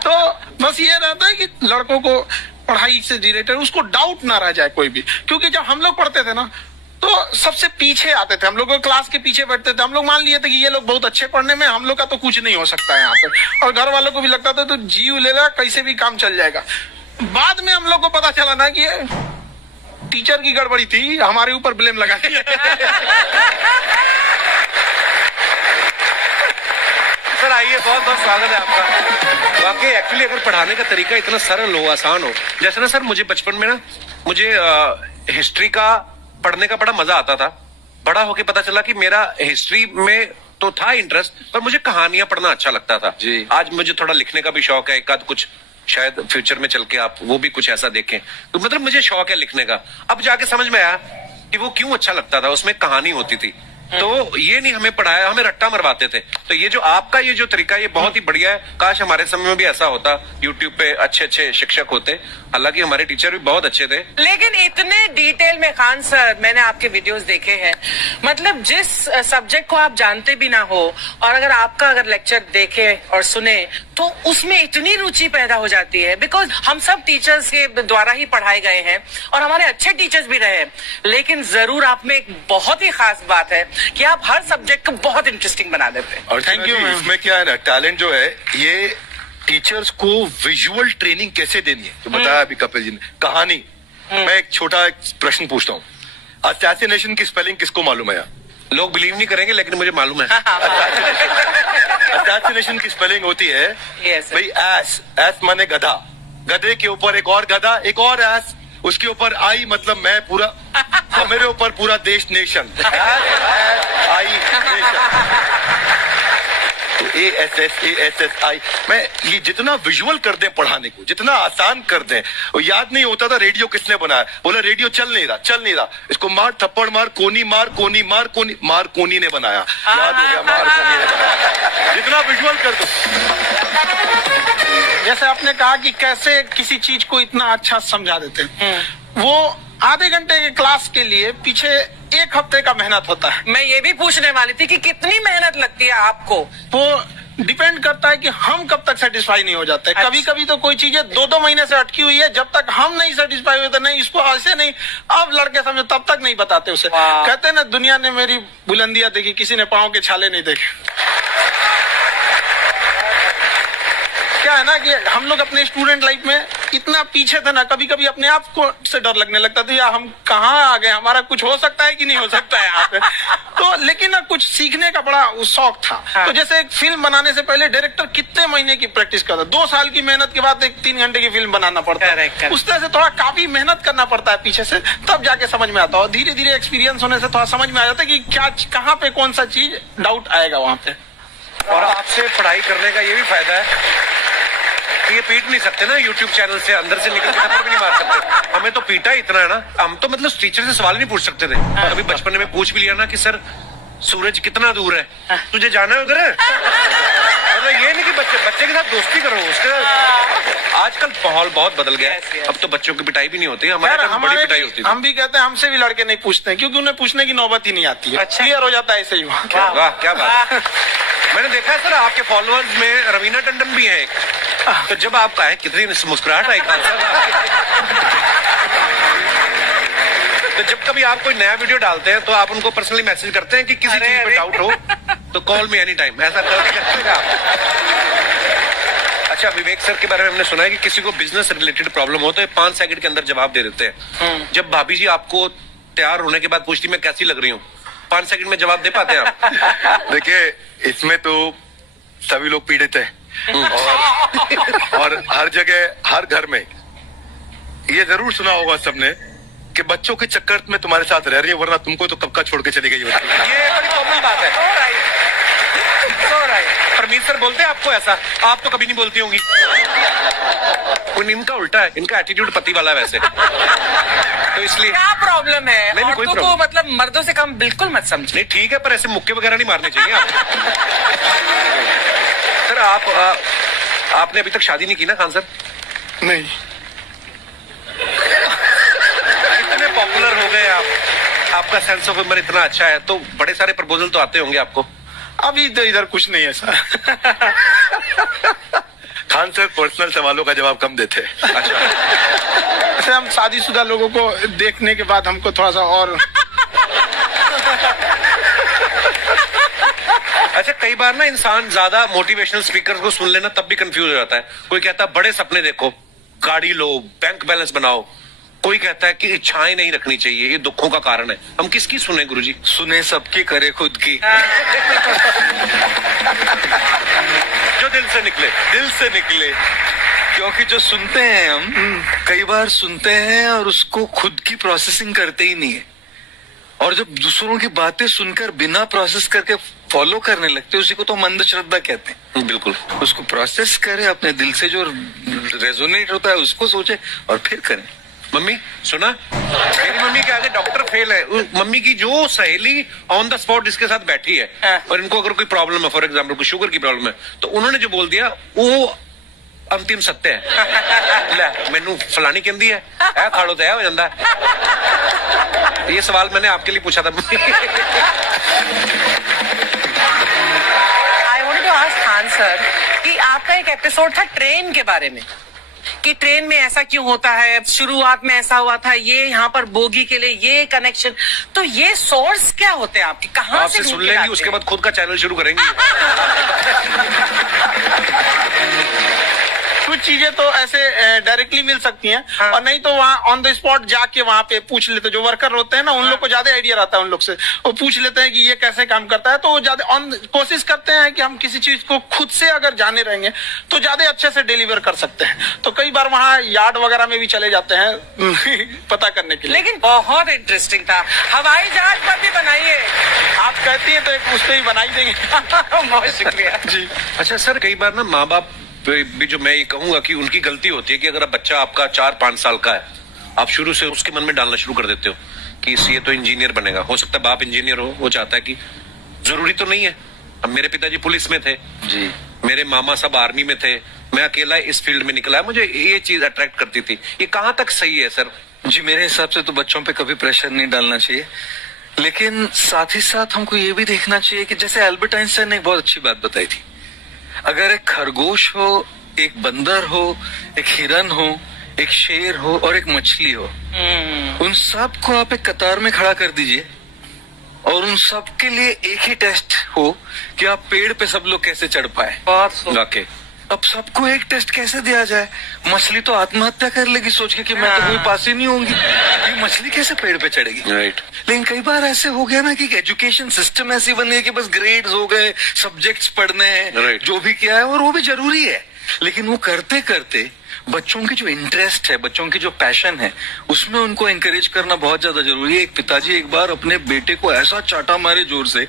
तो बस ये रहता है कि लड़कों को पढ़ाई से रिलेटेड उसको डाउट ना रह जाए कोई भी। क्योंकि जब हम लोग पढ़ते थे ना तो सबसे पीछे आते थे, हम लोग क्लास के पीछे बैठते थे। हम लोग मान लिए थे कि ये लोग बहुत अच्छे पढ़ने में, हम लोग का तो कुछ नहीं हो सकता है यहाँ पे। और घर वालों को भी लगता था तो जीव ले ला, कैसे भी काम चल जाएगा। बाद में हम लोग को पता चला ना कि टीचर की गड़बड़ी थी, हमारे ऊपर ब्लेम लगा दिया। सर आइए, बहुत बहुत स्वागत है आपका। वाकई एक्चुअली अगर पढ़ाने का तरीका इतना सरल हो, आसान हो, जैसे ना सर मुझे बचपन में ना मुझे हिस्ट्री का पढ़ने का बड़ा मजा आता था। बड़ा होके पता चला कि मेरा हिस्ट्री में तो था इंटरेस्ट, पर मुझे कहानियां पढ़ना अच्छा लगता था जी। आज मुझे थोड़ा लिखने का भी शौक है, एक आध कुछ शायद फ्यूचर में चल के आप वो भी कुछ ऐसा देखें। तो मतलब मुझे शौक है लिखने का। अब जाके समझ में आया कि वो क्यों अच्छा लगता था, उसमें कहानी होती थी। तो ये नहीं हमें पढ़ाया, हमें रट्टा मरवाते थे। तो ये जो आपका ये जो तरीका ये बहुत ही बढ़िया है। काश हमारे समय में भी ऐसा होता, यूट्यूब पे अच्छे अच्छे शिक्षक होते। हालांकि हमारे टीचर भी बहुत अच्छे थे। लेकिन इतने डिटेल में खान सर, मैंने आपके वीडियोस देखे हैं, मतलब जिस सब्जेक्ट को आप जानते भी ना हो और अगर लेक्चर देखे और सुने तो उसमें इतनी रुचि पैदा हो जाती है। बिकॉज हम सब टीचर्स के द्वारा ही पढ़ाए गए हैं और हमारे अच्छे टीचर्स भी रहे, लेकिन जरूर आप में एक बहुत ही खास बात है कि आप हर सब्जेक्ट को बहुत इंटरेस्टिंग बना देते हैं। और थैंक यू। इसमें क्या है ना, टैलेंट जो है ये टीचर्स को विजुअल ट्रेनिंग कैसे देनी है, तो बताया अभी कपिल जी ने। कहानी, मैं एक छोटा प्रश्न पूछता हूँ, असैसिनेशन की स्पेलिंग किसको मालूम है यार? लोग बिलीव नहीं करेंगे लेकिन मुझे मालूम है। असैसिनेशन की स्पेलिंग होती है Yes, भाई एस, एस माने गधा, गधे के ऊपर एक और गधा, एक और एस, उसके ऊपर आई मतलब मैं पूरा, और मेरे ऊपर पूरा देश नेशन, आई नेशन। ASSASSI, मैं ये जितना विजुअल कर दें पढ़ाने को, जितना आसान कर दें, वो याद नहीं होता था रेडियो किसने बनाया। बोला रेडियो चल नहीं रहा, इसको मार थप्पड़ मार, कोनी मार, कोनी मार, कोनी मार, कोनी ने बनाया। याद हो गया, मार कोनी ने बनाया। जितना विजुअल कर दो। जैसे आपने कहा कि कैसे किसी चीज को इतना अच्छा समझा देते हैं, वो आधे घंटे के क्लास के लिए पीछे एक हफ्ते का मेहनत होता है। मैं ये भी पूछने वाली थी कि कितनी मेहनत लगती है आपको। वो डिपेंड करता है कि हम कब तक सेटिस्फाई नहीं हो जाते। अच्छा। कभी कभी तो कोई चीजें 2-2 महीने से अटकी हुई है, जब तक हम नहीं सेटिस्फाई होते, नहीं इसको ऐसे नहीं, अब लड़के समझो तब तक नहीं बताते उसे। वाह। कहते हैं ना, दुनिया ने मेरी बुलंदियां देखी, किसी ने पाँव के छाले नहीं देखे। क्या है ना कि हम लोग अपने स्टूडेंट लाइफ में इतना पीछे थे ना, कभी कभी अपने आप को से डर लगने लगता था, यार हम कहाँ आ गए, हमारा कुछ हो सकता है कि नहीं हो सकता है यहाँ पे। तो लेकिन ना कुछ सीखने का बड़ा शौक था। हाँ। तो जैसे एक फिल्म बनाने से पहले डायरेक्टर कितने महीने की प्रैक्टिस करता है, 2 साल की मेहनत के बाद एक 3 घंटे की फिल्म बनाना पड़ता है। Correct. उस तरह से थोड़ा काफी मेहनत करना पड़ता है पीछे से, तब जाके समझ में आता है। और धीरे धीरे एक्सपीरियंस होने से थोड़ा समझ में आ जाता है कि क्या, कहाँ पे कौन सा चीज डाउट आएगा वहां पे। और आपसे पढ़ाई करने का ये भी फायदा है कि ये पीट नहीं सकते ना यूट्यूब चैनल से, अंदर से निकल के थप्पड़ भी नहीं मार सकते। हमें तो पीटा इतना है ना, हम तो मतलब टीचर से सवाल नहीं पूछ सकते थे। अभी बचपन में पूछ भी लिया ना कि सर सूरज कितना दूर है, तुझे जाना है उधर है। मतलब ये नहीं कि बच्चे के साथ दोस्ती करो, उसके आजकल माहौल बहुत बदल गया है। अब तो बच्चों की पिटाई भी नहीं होती, हमारे टाइम बड़ी पिटाई होती थी। हम भी कहते हैं, हमसे भी लड़के नहीं पूछते हैं, क्योंकि उन्हें पूछने की नौबत ही नहीं आती है। अच्छा। क्लियर हो जाता है ऐसे ही वहाँ। वाह क्या बात है। मैंने देखा है सर आपके फॉलोअर्स में रवीना टंडन भी है एक, तो जब आप कहे कितनी मुस्कुराहट आई खान साहब। तो जब कभी आप कोई नया वीडियो डालते हैं तो आप उनको पर्सनली मैसेज करते हैं कि किसी चीज पर डाउट हो तो कॉल मी एनी टाइम, ऐसा करते हैं आप? अच्छा, विवेक सर के बारे में हमने सुना है कि किसी को बिजनेस रिलेटेड प्रॉब्लम हो तो 5 सेकंड के अंदर जवाब दे देते हैं। जब भाभी जी आपको तैयार होने के बाद पूछती मैं कैसी लग रही हूँ, 5 सेकंड में जवाब दे पाते हैं आप? देखिए, इसमें तो सभी लोग पीड़ित हैं और हर जगह, हर घर में ये जरूर सुना होगा सबने कि बच्चों के चक्कर में तुम्हारे साथ रह रही है, वरना तुमको तो कब का छोड़ के चली गई होती। ये बड़ी कॉमन बात है। परमीत सर बोलते हैं आपको ऐसा? आप तो कभी नहीं बोलती होंगी। इनका उल्टा है, इनका एटीट्यूड पति वाला है वैसे, तो इसलिए। क्या प्रॉब्लम है? नहीं, कोई औरतों को मतलब मर्दों से कम बिल्कुल मत समझे। नहीं ठीक है, पर ऐसे मुक्के वगैरह नहीं मारने चाहिए आप। सर आपने अभी तक शादी नहीं की ना खान सर? नहीं, इतने पॉपुलर हो गए आप, आपका सेंस ऑफ ह्यूमर इतना अच्छा है, तो बड़े सारे प्रपोजल तो आते होंगे आपको। अभी तो इधर कुछ नहीं है सर। खान सर पर्सनल सवालों का जवाब कम देते हैं। अच्छा, जैसे हम शादीशुदा लोगों को देखने के बाद हमको थोड़ा सा और अच्छा कई बार ना इंसान ज्यादा मोटिवेशनल स्पीकर को सुन लेना तब भी कंफ्यूज हो जाता है। कोई कहता है बड़े सपने देखो, गाड़ी लो, बैंक बैलेंस बनाओ। कोई कहता है कि इच्छाएं नहीं रखनी चाहिए, ये दुखों का कारण है। हम किसकी सुने गुरुजी? सुने सबकी, करे खुद की। जो दिल से निकले। दिल से निकले, क्योंकि जो सुनते हैं हम कई बार सुनते हैं और उसको खुद की प्रोसेसिंग करते ही नहीं है, और जब दूसरों की बातें सुनकर बिना प्रोसेस करके फॉलो करने लगते हैं, उसी को तो मंद श्रद्धा कहते हैं। बिल्कुल, उसको प्रोसेस करें, अपने दिल से जो रेजोनेट होता है उसको सोचे और फिर करें। मम्मी सुना, मेरी मम्मी के आगे डॉक्टर फेल है। मम्मी की जो सहेली ऑन द स्पॉट इसके साथ बैठी है और इनको अगर कोई प्रॉब्लम है, फॉर एग्जाम्पल कोई शुगर की प्रॉब्लम है, तो उन्होंने जो बोल दिया वो अंतिम सत्य है। ले मैनू फलानी कहती है खाड़ो तो हो जाता है। ये सवाल मैंने आपके लिए पूछा था। I wanted to ask Khan sir कि आपका एक एपिसोड था ट्रेन के बारे में, कि ट्रेन में ऐसा क्यों होता है, शुरुआत में ऐसा हुआ था, ये यहाँ पर बोगी के लिए ये कनेक्शन, तो ये सोर्स क्या होते हैं आपके, कहाँ से आपसे सुन लेंगी, उसके बाद खुद का चैनल शुरू करेंगी। कुछ चीजें तो ऐसे डायरेक्टली मिल सकती हैं, हाँ। और नहीं तो वहाँ ऑन द स्पॉट जाके वहाँ पे पूछ लेते, जो वर्कर होते हैं ना, उन लोग को ज्यादा आइडिया रहता है उन लोग से, वो पूछ लेते हैं कि ये कैसे काम करता है, तो वो ज्यादा कोशिश करते हैं कि हम किसी चीज को खुद से अगर जाने रहेंगे तो ज्यादा अच्छे से डिलीवर कर सकते हैं। तो कई बार वहाँ यार्ड वगैरह में भी चले जाते हैं पता करने के लिए। लेकिन बहुत इंटरेस्टिंग था, हवाई जहाज पर भी बनाइए। आप कहती है तो एक उस पर ही बनाई देंगे। बहुत शुक्रिया जी। अच्छा सर, कई बार ना माँ बाप भी, जो मैं ये कहूंगा कि उनकी गलती होती है कि अगर बच्चा आपका 4-5 साल का है, आप शुरू से उसके मन में डालना शुरू कर देते हो कि ये तो इंजीनियर बनेगा। हो सकता है बाप इंजीनियर हो, वो चाहता है कि जरूरी तो नहीं है। अब मेरे पिताजी पुलिस में थे जी, मेरे मामा सब आर्मी में थे, मैं अकेला इस फील्ड में निकला है, मुझे ये चीज अट्रैक्ट करती थी। ये कहाँ तक सही है सर? जी मेरे हिसाब से तो बच्चों पे कभी प्रेशर नहीं डालना चाहिए, लेकिन साथ ही साथ हमको ये भी देखना चाहिए कि जैसे एल्बर्ट आइंस्टाइन ने एक बहुत अच्छी बात बताई थी, अगर एक खरगोश हो, एक बंदर हो, एक हिरन हो, एक शेर हो और एक मछली हो, उन सब को आप एक कतार में खड़ा कर दीजिए और उन सब के लिए एक ही टेस्ट हो कि आप पेड़ पे सब लोग कैसे चढ़ पाए। वाकई अब सबको एक टेस्ट कैसे दिया जाए? मछली तो आत्महत्या कर लेगी सोच के कि मैं तो कोई पास ही नहीं होंगी, ये मछली कैसे पेड़ पे चढ़ेगी? राइट। लेकिन कई बार ऐसे हो गया ना कि एजुकेशन सिस्टम ऐसी बन गई कि बस ग्रेड्स हो गए, सब्जेक्ट्स पढ़ने हैं, Right. जो भी किया है और वो भी जरूरी है, लेकिन वो करते करते बच्चों की जो इंटरेस्ट है, बच्चों की जो पैशन है, उसमें उनको एंकरेज करना बहुत ज्यादा जरूरी है। एक पिताजी एक बार अपने बेटे को ऐसा चाटा मारे जोर से,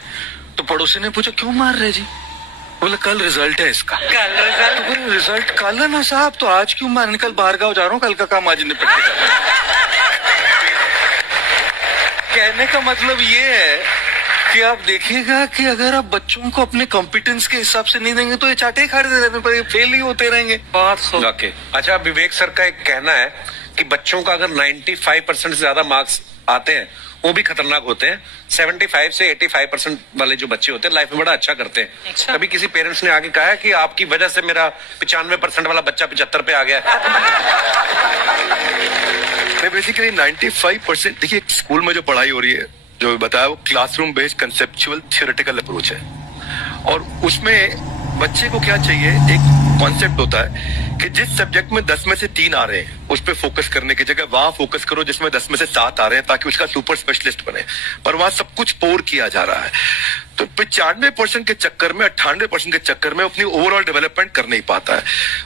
तो पड़ोसी ने पूछा क्यों मार रहे जी? बोले कल रिजल्ट है इसका। कल रिजल्ट? तो बोले रिजल्ट कल है ना साहब, तो आज क्यों मारने? कल बाहर गाँव जा रहा हूँ, कल का काम आज निपट के कहने का मतलब ये है कि आप देखिएगा कि अगर आप बच्चों को अपने कॉम्पिटेंस के हिसाब से नहीं देंगे तो ये चाटे खाते रहने पर फेल ही होते रहेंगे। वाकई। अच्छा, विवेक सर का एक कहना है कि बच्चों का अगर 95% से ज्यादा मार्क्स आते हैं वो भी खतरनाक होते हैं। 75 से 85% वाले जो बच्चे होते हैं लाइफ में बड़ा अच्छा करते हैं। अच्छा। कभी किसी पेरेंट्स ने आगे कहा है कि आपकी वजह से मेरा 95% वाला बच्चा 75 पे आ गया? बेसिकली 95%, देखिए स्कूल में जो पढ़ाई हो रही है, जो बताया, वो classroom based conceptual theoretical approach है, और उसमें बच्चे को क्या चाहिए, एक कॉन्सेप्ट होता है कि जिस सब्जेक्ट में 10 में से 3 आ रहे हैं उस पर फोकस करने की जगह वहां फोकस करो जिसमें 10 में से 7 आ रहे हैं, ताकि उसका सुपर स्पेशलिस्ट बने। पर वहां सब कुछ पोर किया जा रहा है, तो 95% के चक्कर में, 98% के चक्कर में अपनी ओवरऑल डेवलपमेंट कर नहीं पाता है।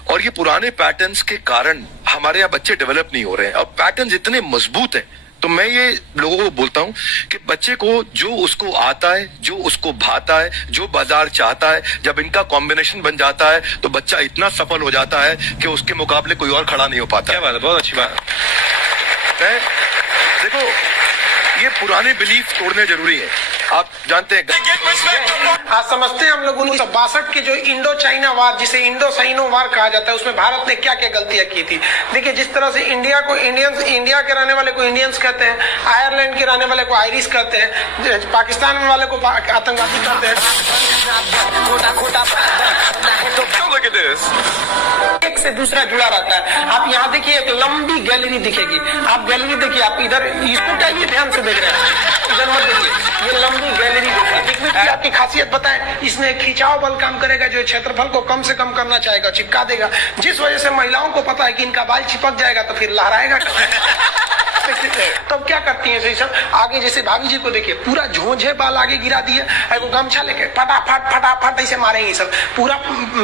और ये पुराने पैटर्न्स के कारण हमारे यहाँ बच्चे डेवलप नहीं हो रहे हैं। अब पैटर्न्स इतने मजबूत हैं, तो मैं ये लोगों को बोलता हूं कि बच्चे को जो उसको आता है, जो उसको भाता है, जो बाजार चाहता है, जब इनका कॉम्बिनेशन बन जाता है तो बच्चा इतना सफल हो जाता है कि उसके मुकाबले कोई और खड़ा नहीं हो पाता। क्या बात है, बहुत अच्छी बात है। देखो, ये पुराने बिलीफ तोड़ने जरूरी है। आप जानते हैं, आज समझते हैं हम लोग 1962 के जो इंडो चाइना वार, जिसे इंडो साइनो वार कहा जाता है, उसमें भारत ने क्या क्या गलतियां की थी। देखिए, जिस तरह से इंडिया को इंडियंस, इंडिया के रहने वाले को इंडियंस कहते हैं, आयरलैंड के रहने वाले को आयरिश कहते हैं, पाकिस्तान वाले को आतंकवादी कहते हैं। एक से दूसरा जुड़ा रहता है। आप यहाँ देखिए, एक लंबी गैलरी दिखेगी, आप गैलरी देखिए, आप इधर इसको चाहिए ध्यान से देख रहे हैं, इधर मत देखिए, ये लंबी गैलरी देखिए। आपकी खासियत बताएं, इसमें खिंचाव बल काम करेगा, जो क्षेत्रफल को कम से कम करना चाहेगा, चिपका देगा, जिस वजह से महिलाओं को पता है कि इनका बाल चिपक जाएगा तो फिर लहराएगा। तब क्या करती है सही सब, आगे जैसे भाभी जी को देखिए पूरा झोंझे बाल आगे गिरा दिए, एगो गमछा लेके फटाफट फटाफट ऐसे मारेंगे सब, पूरा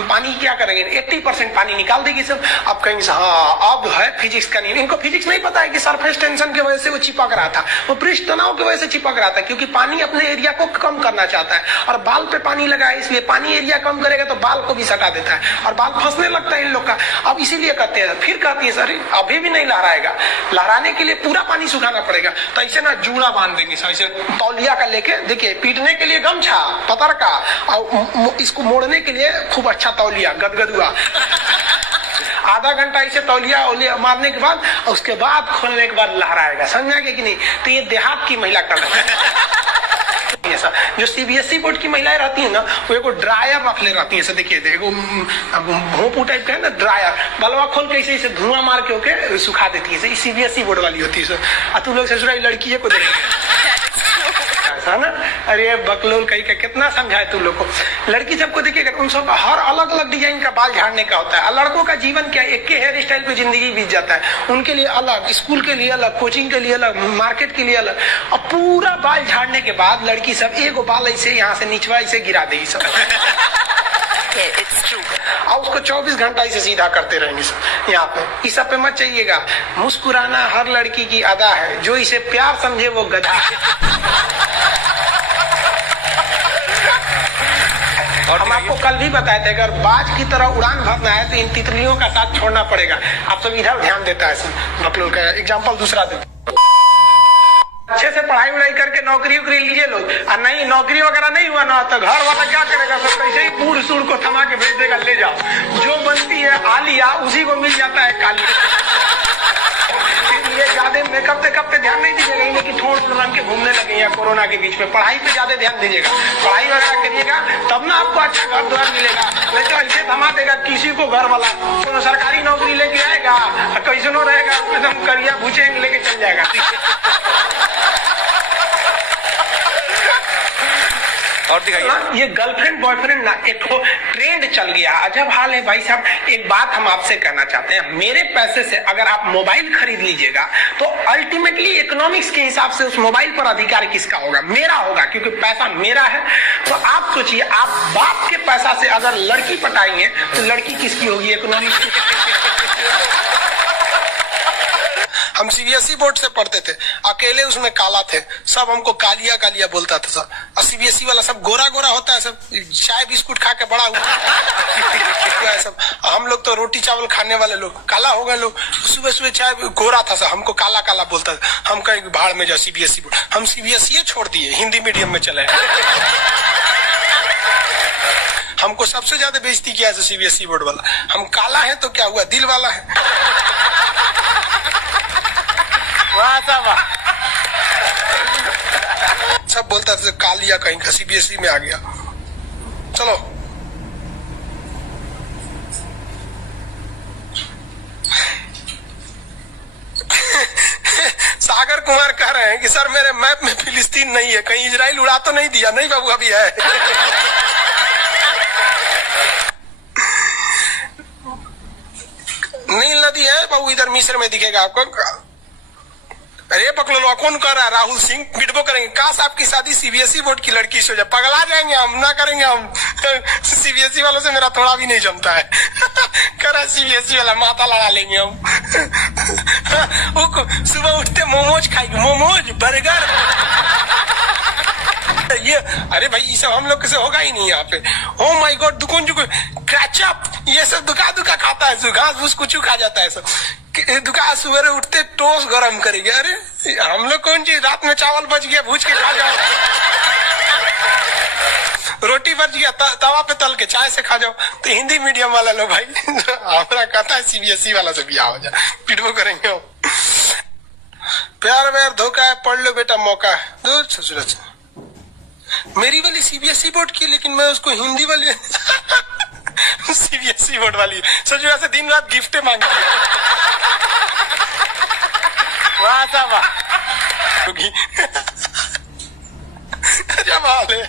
पानी क्या करेंगे 80% पानी निकाल देगी सब। अब कहेंगे हाँ अब है फिजिक्स का नियम। इनको फिजिक्स नहीं पता है कि सरफेस टेंशन की वजह से वो चिपक रहा था, वो पृष्ठ तनाव की वजह से चिपक रहा था, क्योंकि पानी अपने एरिया को कम करना चाहता है और बाल पे पानी लगा है, इसलिए पानी एरिया कम करेगा तो बाल को भी सटा देता है और बाल फंसने लगता है इन लोग का। अब इसीलिए करते हैं। फिर कहती है सर अभी भी नहीं लहराएगा, लहराने के लिए पूरा पानी सुखाना पड़ेगा, तो ऐसे ना जूड़ा बांध देंगे ऐसे तौलिया का लेके, देखिए पीटने के लिए गमछा पतर का और इसको मोड़ने के लिए खूब अच्छा तौलिया गदगदुआ। आधा घंटा इसे तौलिया ओलिया मारने के बाद उसके बाद खोलने के बाद लहराएगा, समझा कि नहीं। तो ये देहात की महिला कर रही है। जो सीबीएसई बोर्ड की महिलाएं रहती है ना, वो एगो ड्रायर रख ले रहती है, देखिए एगो भोंपू टाइप का है ना ड्रायर, बलवा खोल के इसे धुआं मार के होके सुखा देती है, सीबीएसई बोर्ड वाली होती है। और तुम लोग ससुराली लड़की को ना, अरे बकलोल कहीं का कितना समझाए तुम लोग को। लड़की सबको देखिएगा उन सब हर अलग अलग डिजाइन का बाल झाड़ने का होता है, लड़कों का जीवन क्या एक के हेयर स्टाइल पे जिंदगी बीत जाता है, उनके लिए अलग, स्कूल के लिए अलग, कोचिंग के लिए अलग, मार्केट के लिए अलग। और पूरा बाल झाड़ने के बाद लड़की सब एगो बाल ऐसे यहाँ से निचवा ऐसे गिरा देगी सब। और उसको 24 घंटा इसे सीधा करते रहेंगे सब यहाँ पे। इस सब पे मत चाहिएगा, मुस्कुराना हर लड़की की अदा है, जो इसे प्यार समझे वो गधा है। हम आपको कल भी बताए थे अगर बाज की तरह उड़ान भरना है तो इन तितलियों का साथ छोड़ना पड़ेगा। आप सब इधर ध्यान देता है। बकलोल का एग्जाम्पल दूसरा दे, अच्छे से पढ़ाई उड़ाई करके नौकरी उकरी लीजिए लोग, और नहीं नौकरी वगैरह नहीं हुआ ना तो घर वाला क्या करेगा, सब कैसे ही बूढ़ सूढ़ को थमा के भेज देगा, ले जाओ जो बनती है आलिया उसी को मिल जाता है काली। ये ज्यादा मेकअप वेकअप पे ध्यान नहीं दीजिएगा, इन्हें कि ठोड़ रंग के घूमने लगे या कोरोना के बीच में। पढ़ाई पे ज्यादा ध्यान दीजिएगा, पढ़ाई वगैरह करिएगा तब ना आपको अच्छा घर द्वार मिलेगा। नहीं तो ऐसे थमा देगा किसी को घर वाला, तो सरकारी नौकरी लेके आएगा कैसे नो रहेगा, एकदम करिया भूचेंग लेके चल जाएगा। और दिखाइए। ये गर्लफ्रेंड बॉयफ्रेंड ना एक ट्रेंड चल गया, अजब हाल है भाई साहब। एक बात हम आपसे कहना चाहते हैं, मेरे पैसे से अगर आप मोबाइल खरीद लीजिएगा तो अल्टीमेटली इकोनॉमिक्स के हिसाब से उस मोबाइल पर अधिकार किसका होगा? मेरा होगा, क्योंकि पैसा मेरा है। तो आप सोचिए, आप बाप के पैसा से अगर लड़की पटाएंगे तो लड़की किसकी होगी? इकोनॉमिक्स की। हम सीबीएसई बोर्ड से पढ़ते थे, अकेले उसमें काला थे, सब हमको कालिया कालिया बोलता था सब। और सीबीएसई वाला सब गोरा गोरा होता है, सब चाय बिस्कुट खा के बड़ा हुआ है सब। हम लोग तो रोटी चावल खाने वाले लोग, काला हो गए लोग। सुबह सुबह चाय गोरा था सब, हमको काला काला बोलता था। हम कहीं भाड़ में जाओ सीबीएसई बोर्ड, हम सीबीएसई छोड़ दिए, हिंदी मीडियम में चले। हमको सबसे ज्यादा बेइज्जती किया है सीबीएसई बोर्ड वाला। हम काला है तो क्या हुआ, दिल वाला है। सब बोलता था कालिया कहीं का, सीबीएसई में आ गया। चलो सागर कुमार कह रहे हैं कि सर मेरे मैप में फिलिस्तीन नहीं है, कहीं इजराइल उड़ा तो नहीं दिया? नहीं बाबू, अभी है। नील नदी है बाबू, इधर मिस्र में दिखेगा आपको। अरे पकड़ो, कौन कर रहा है? राहुल सिंह बिडबो करेंगे, काश आपकी शादी सीबीएसई बोर्ड की लड़की से हो जाए, पगला जाएंगे हम, ना करेंगे हम। सीबीएसई वालों से मेरा थोड़ा भी नहीं जमता है। करा सीबीएसई वाला माथा लड़ा लेंगे हम। सुबह उठते मोमोज खाएंगे, मोमोज बर्गर। ये अरे भाई ये सब हम लोग से होगा ही नहीं यहाँ पे। ओ माय गॉड, दुकान जो कैचअप ये सब दुका दुका खाता है, घास फूस कुछ खा जाता है सब। दुकान सुबह उठते टोस्ट गरम करेंगे। अरे हम लोग कौन चीज, रात में चावल बच गया भूज के खा जाओ, रोटी बच गया तवा पे तल के चाय से खा जाओ। तो हिंदी मीडियम वाला लो भाई, हमारा कहता है सीबीएसई वाला से बिया हो जाए, पिटबो करेंगे। प्यार व्यार धोखा है, पढ़ लो बेटा, मौका है। दूर ससुर मेरी वाली सीबीएसई बोर्ड की, लेकिन मैं उसको हिंदी वाली सीबीएसई बोर्ड वाली सचुरा से दिन रात गिफ्टें मांगती है। वाह जब हाल है।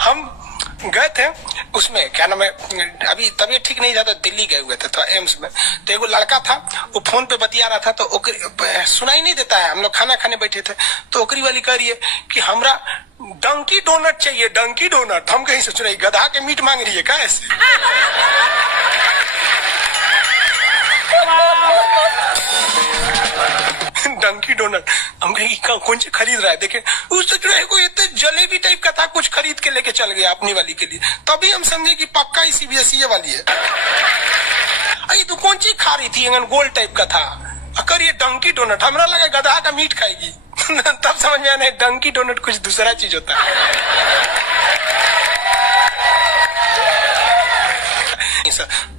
हम गए थे उसमें क्या नाम है, अभी तबीयत ठीक नहीं था तो दिल्ली गए हुए थे तो एम्स में, तो एगो लड़का था वो फोन पे बतिया रहा था, तो सुनाई नहीं देता है, हम लोग खाना खाने बैठे थे, तो ओकरी वाली कह रही है कि हमरा डंकी डोनट चाहिए, डंकी डोनट। हम कहीं से सुनाई, गधा के मीट मांग रही है क्या ऐसे? डंकी डोनट। हम कहीं कौन से खरीद रहा है, देखे उससे जो है कोई इतने जलेबी टाइप का था, कुछ खरीद के लेके चल गया अपनी वाली के लिए, तभी हम समझे कि पक्का ही सीबीएसई वाली है। अरे तू कौन चीज खा रही थी, गोल टाइप का था, करिए डंकी डोनट, हमरा लगा गधा का मीट खाएगी। तब समझ में आया डंकी डोनट कुछ दूसरा चीज होता है।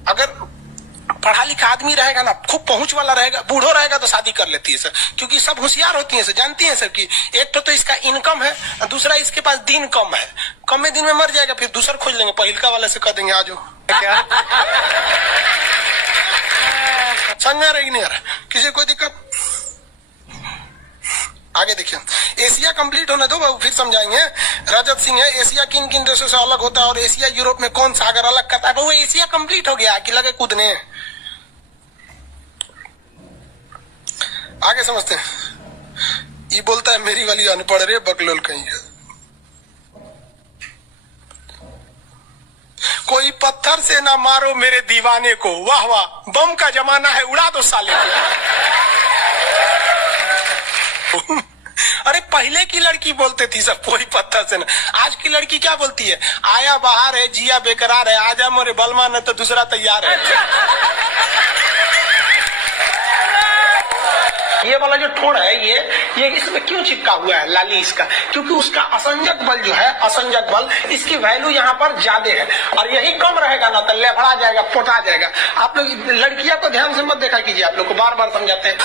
अगर पढ़ा लिखा आदमी रहेगा ना, खूब पहुंच वाला रहेगा, बूढ़ो रहेगा तो शादी कर लेती है सर, क्योंकि सब होशियार होती है सर, जानती है सर कि एक तो इसका इनकम है, दूसरा इसके पास दिन कम है, कम में दिन में मर जाएगा, फिर दूसरा खोज लेंगे, पहिलका वाले से कह देंगे आ जाओ। क्या समझ में आ रहा है कि नहीं आ रहा? किसी कोई दिक्कत? आगे देखिए, एशिया कंप्लीट होने दो फिर समझाएंगे। रजत सिंह है, एशिया किन किन देशों से अलग होता है और एशिया यूरोप में कौन सागर अलग करता है? वो एशिया कंप्लीट हो गया कि लगे कूदने। आगे समझते हैं। ये बोलता है मेरी वाली अनपढ़ रे बकलोल कहीं है। कोई पत्थर से ना मारो मेरे दीवाने को, वाह वाह, बम का जमाना है, उड़ा दो साले को। अरे पहले की लड़की बोलते थी सब कोई पत्थर से ना, आज की लड़की क्या बोलती है? आया बाहर है, जिया बेकरार है, आजा मोरे बलमा न तो दूसरा तैयार है। ये वाला जो ठोड़ है ये इसमें क्यों चिपका हुआ है लाली इसका? क्योंकि उसका असंजक बल जो है, असंजक बल, इसकी वैल्यू यहाँ पर ज्यादा है, और यही कम रहेगा ना तो लेफड़ा जाएगा, पोटा जाएगा। आप लोग लड़कियां को ध्यान से मत देखा कीजिए, आप लोग को बार बार समझाते हैं।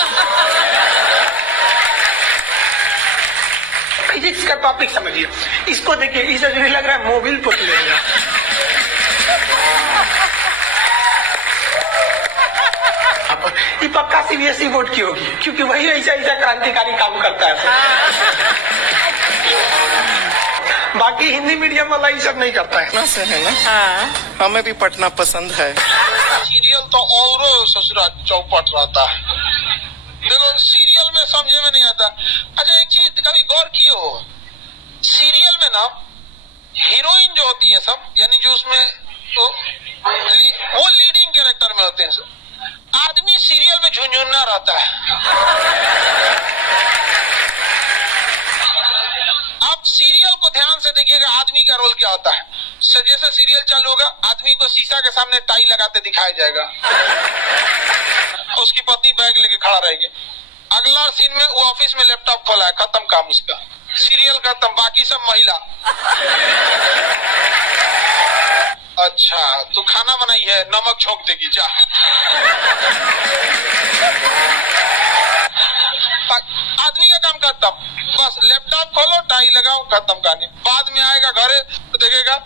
फिजिक्स का टॉपिक समझिए, इसको देखिए, इसे जो लग रहा है मोबिल पोत लेगा। ये पक्का सीबीएसई बोर्ड की होगी, क्योंकि वही ऐसा क्रांतिकारी काम करता है। बाकी हिंदी मीडियम वाला ये सब नहीं करता है से है ना। हाँ। हमें भी पढ़ना पसंद है। सीरियल तो और ससुरा चौपट रहता है, देखो सीरियल में समझे में नहीं आता। अच्छा एक चीज कभी गौर किए हो, सीरियल में ना हीरोइन जो होती है सब, यानी जो उसमें तो वो लीडिंग कैरेक्टर में होते हैं सब, आदमी सीरियल में झुंझुना रहता है। आप सीरियल को ध्यान से देखिएगा, आदमी का रोल क्या होता है। जैसे सीरियल चालू होगा, आदमी को शीशा के सामने टाई लगाते दिखाया जाएगा, उसकी पत्नी बैग लेके खड़ा रहेगी। अगला सीन में वो ऑफिस में लैपटॉप खोला है, खत्म काम उसका, सीरियल खत्म, बाकी सब महिला। अच्छा तू खाना बनाई है, नमक छोंक देगी जा। आदमी का काम खत्म, बस लैपटॉप खोलो, टाई लगाओ, खत्म कहानी। बाद में आएगा घरे तो देखेगा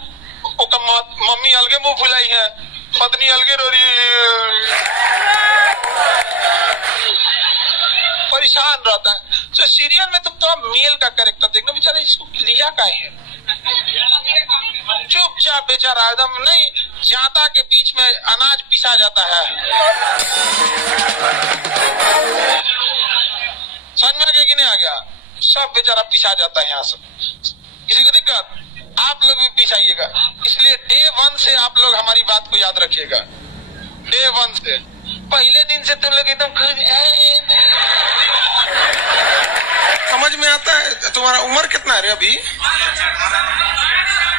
मम्मी अलगे मुंह फुलाई है, पत्नी अलगे रो रही, परेशान रहता है। तो सीरियल में तुम तो मेल का कैरेक्टर देखना, बेचारा इसको लिया का है, चुपचाप बेचारा एकदम नहीं, जाता के बीच में अनाज पिसा जाता है। समझ में कि नहीं आ गया? सब बेचारा पिसा जाता है यहाँ से। किसी को दिक्कत? आप लोग भी पिसाइएगा, इसलिए डे 1 से आप लोग हमारी बात को याद रखिएगा। डे 1 से, पहले दिन से तुम लोग एकदम समझ में आता है। तुम्हारा उम्र कितना है अभी?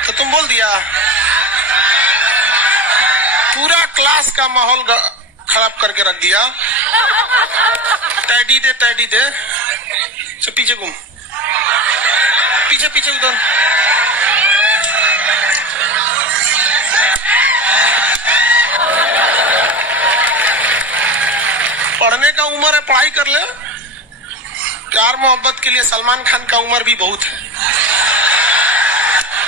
तो तुम बोल दिया, पूरा क्लास का माहौल खराब करके रख दिया। टैडी दे, टैडी दे, तो पीछे घूम, पीछे पीछे उधर। पढ़ने का उम्र है, पढ़ाई कर ले। प्यार मोहब्बत के लिए सलमान खान का उम्र भी बहुत है,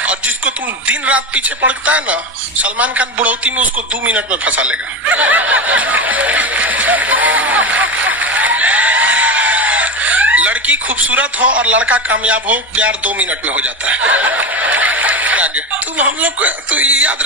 और जिसको तुम दिन रात पीछे पड़ता है ना, सलमान खान बुढ़ौती में उसको 2 मिनट में फंसा लेगा। लड़की खूबसूरत हो और लड़का कामयाब हो, प्यार 2 मिनट में हो जाता है। आगे तुम हम लोग को तो याद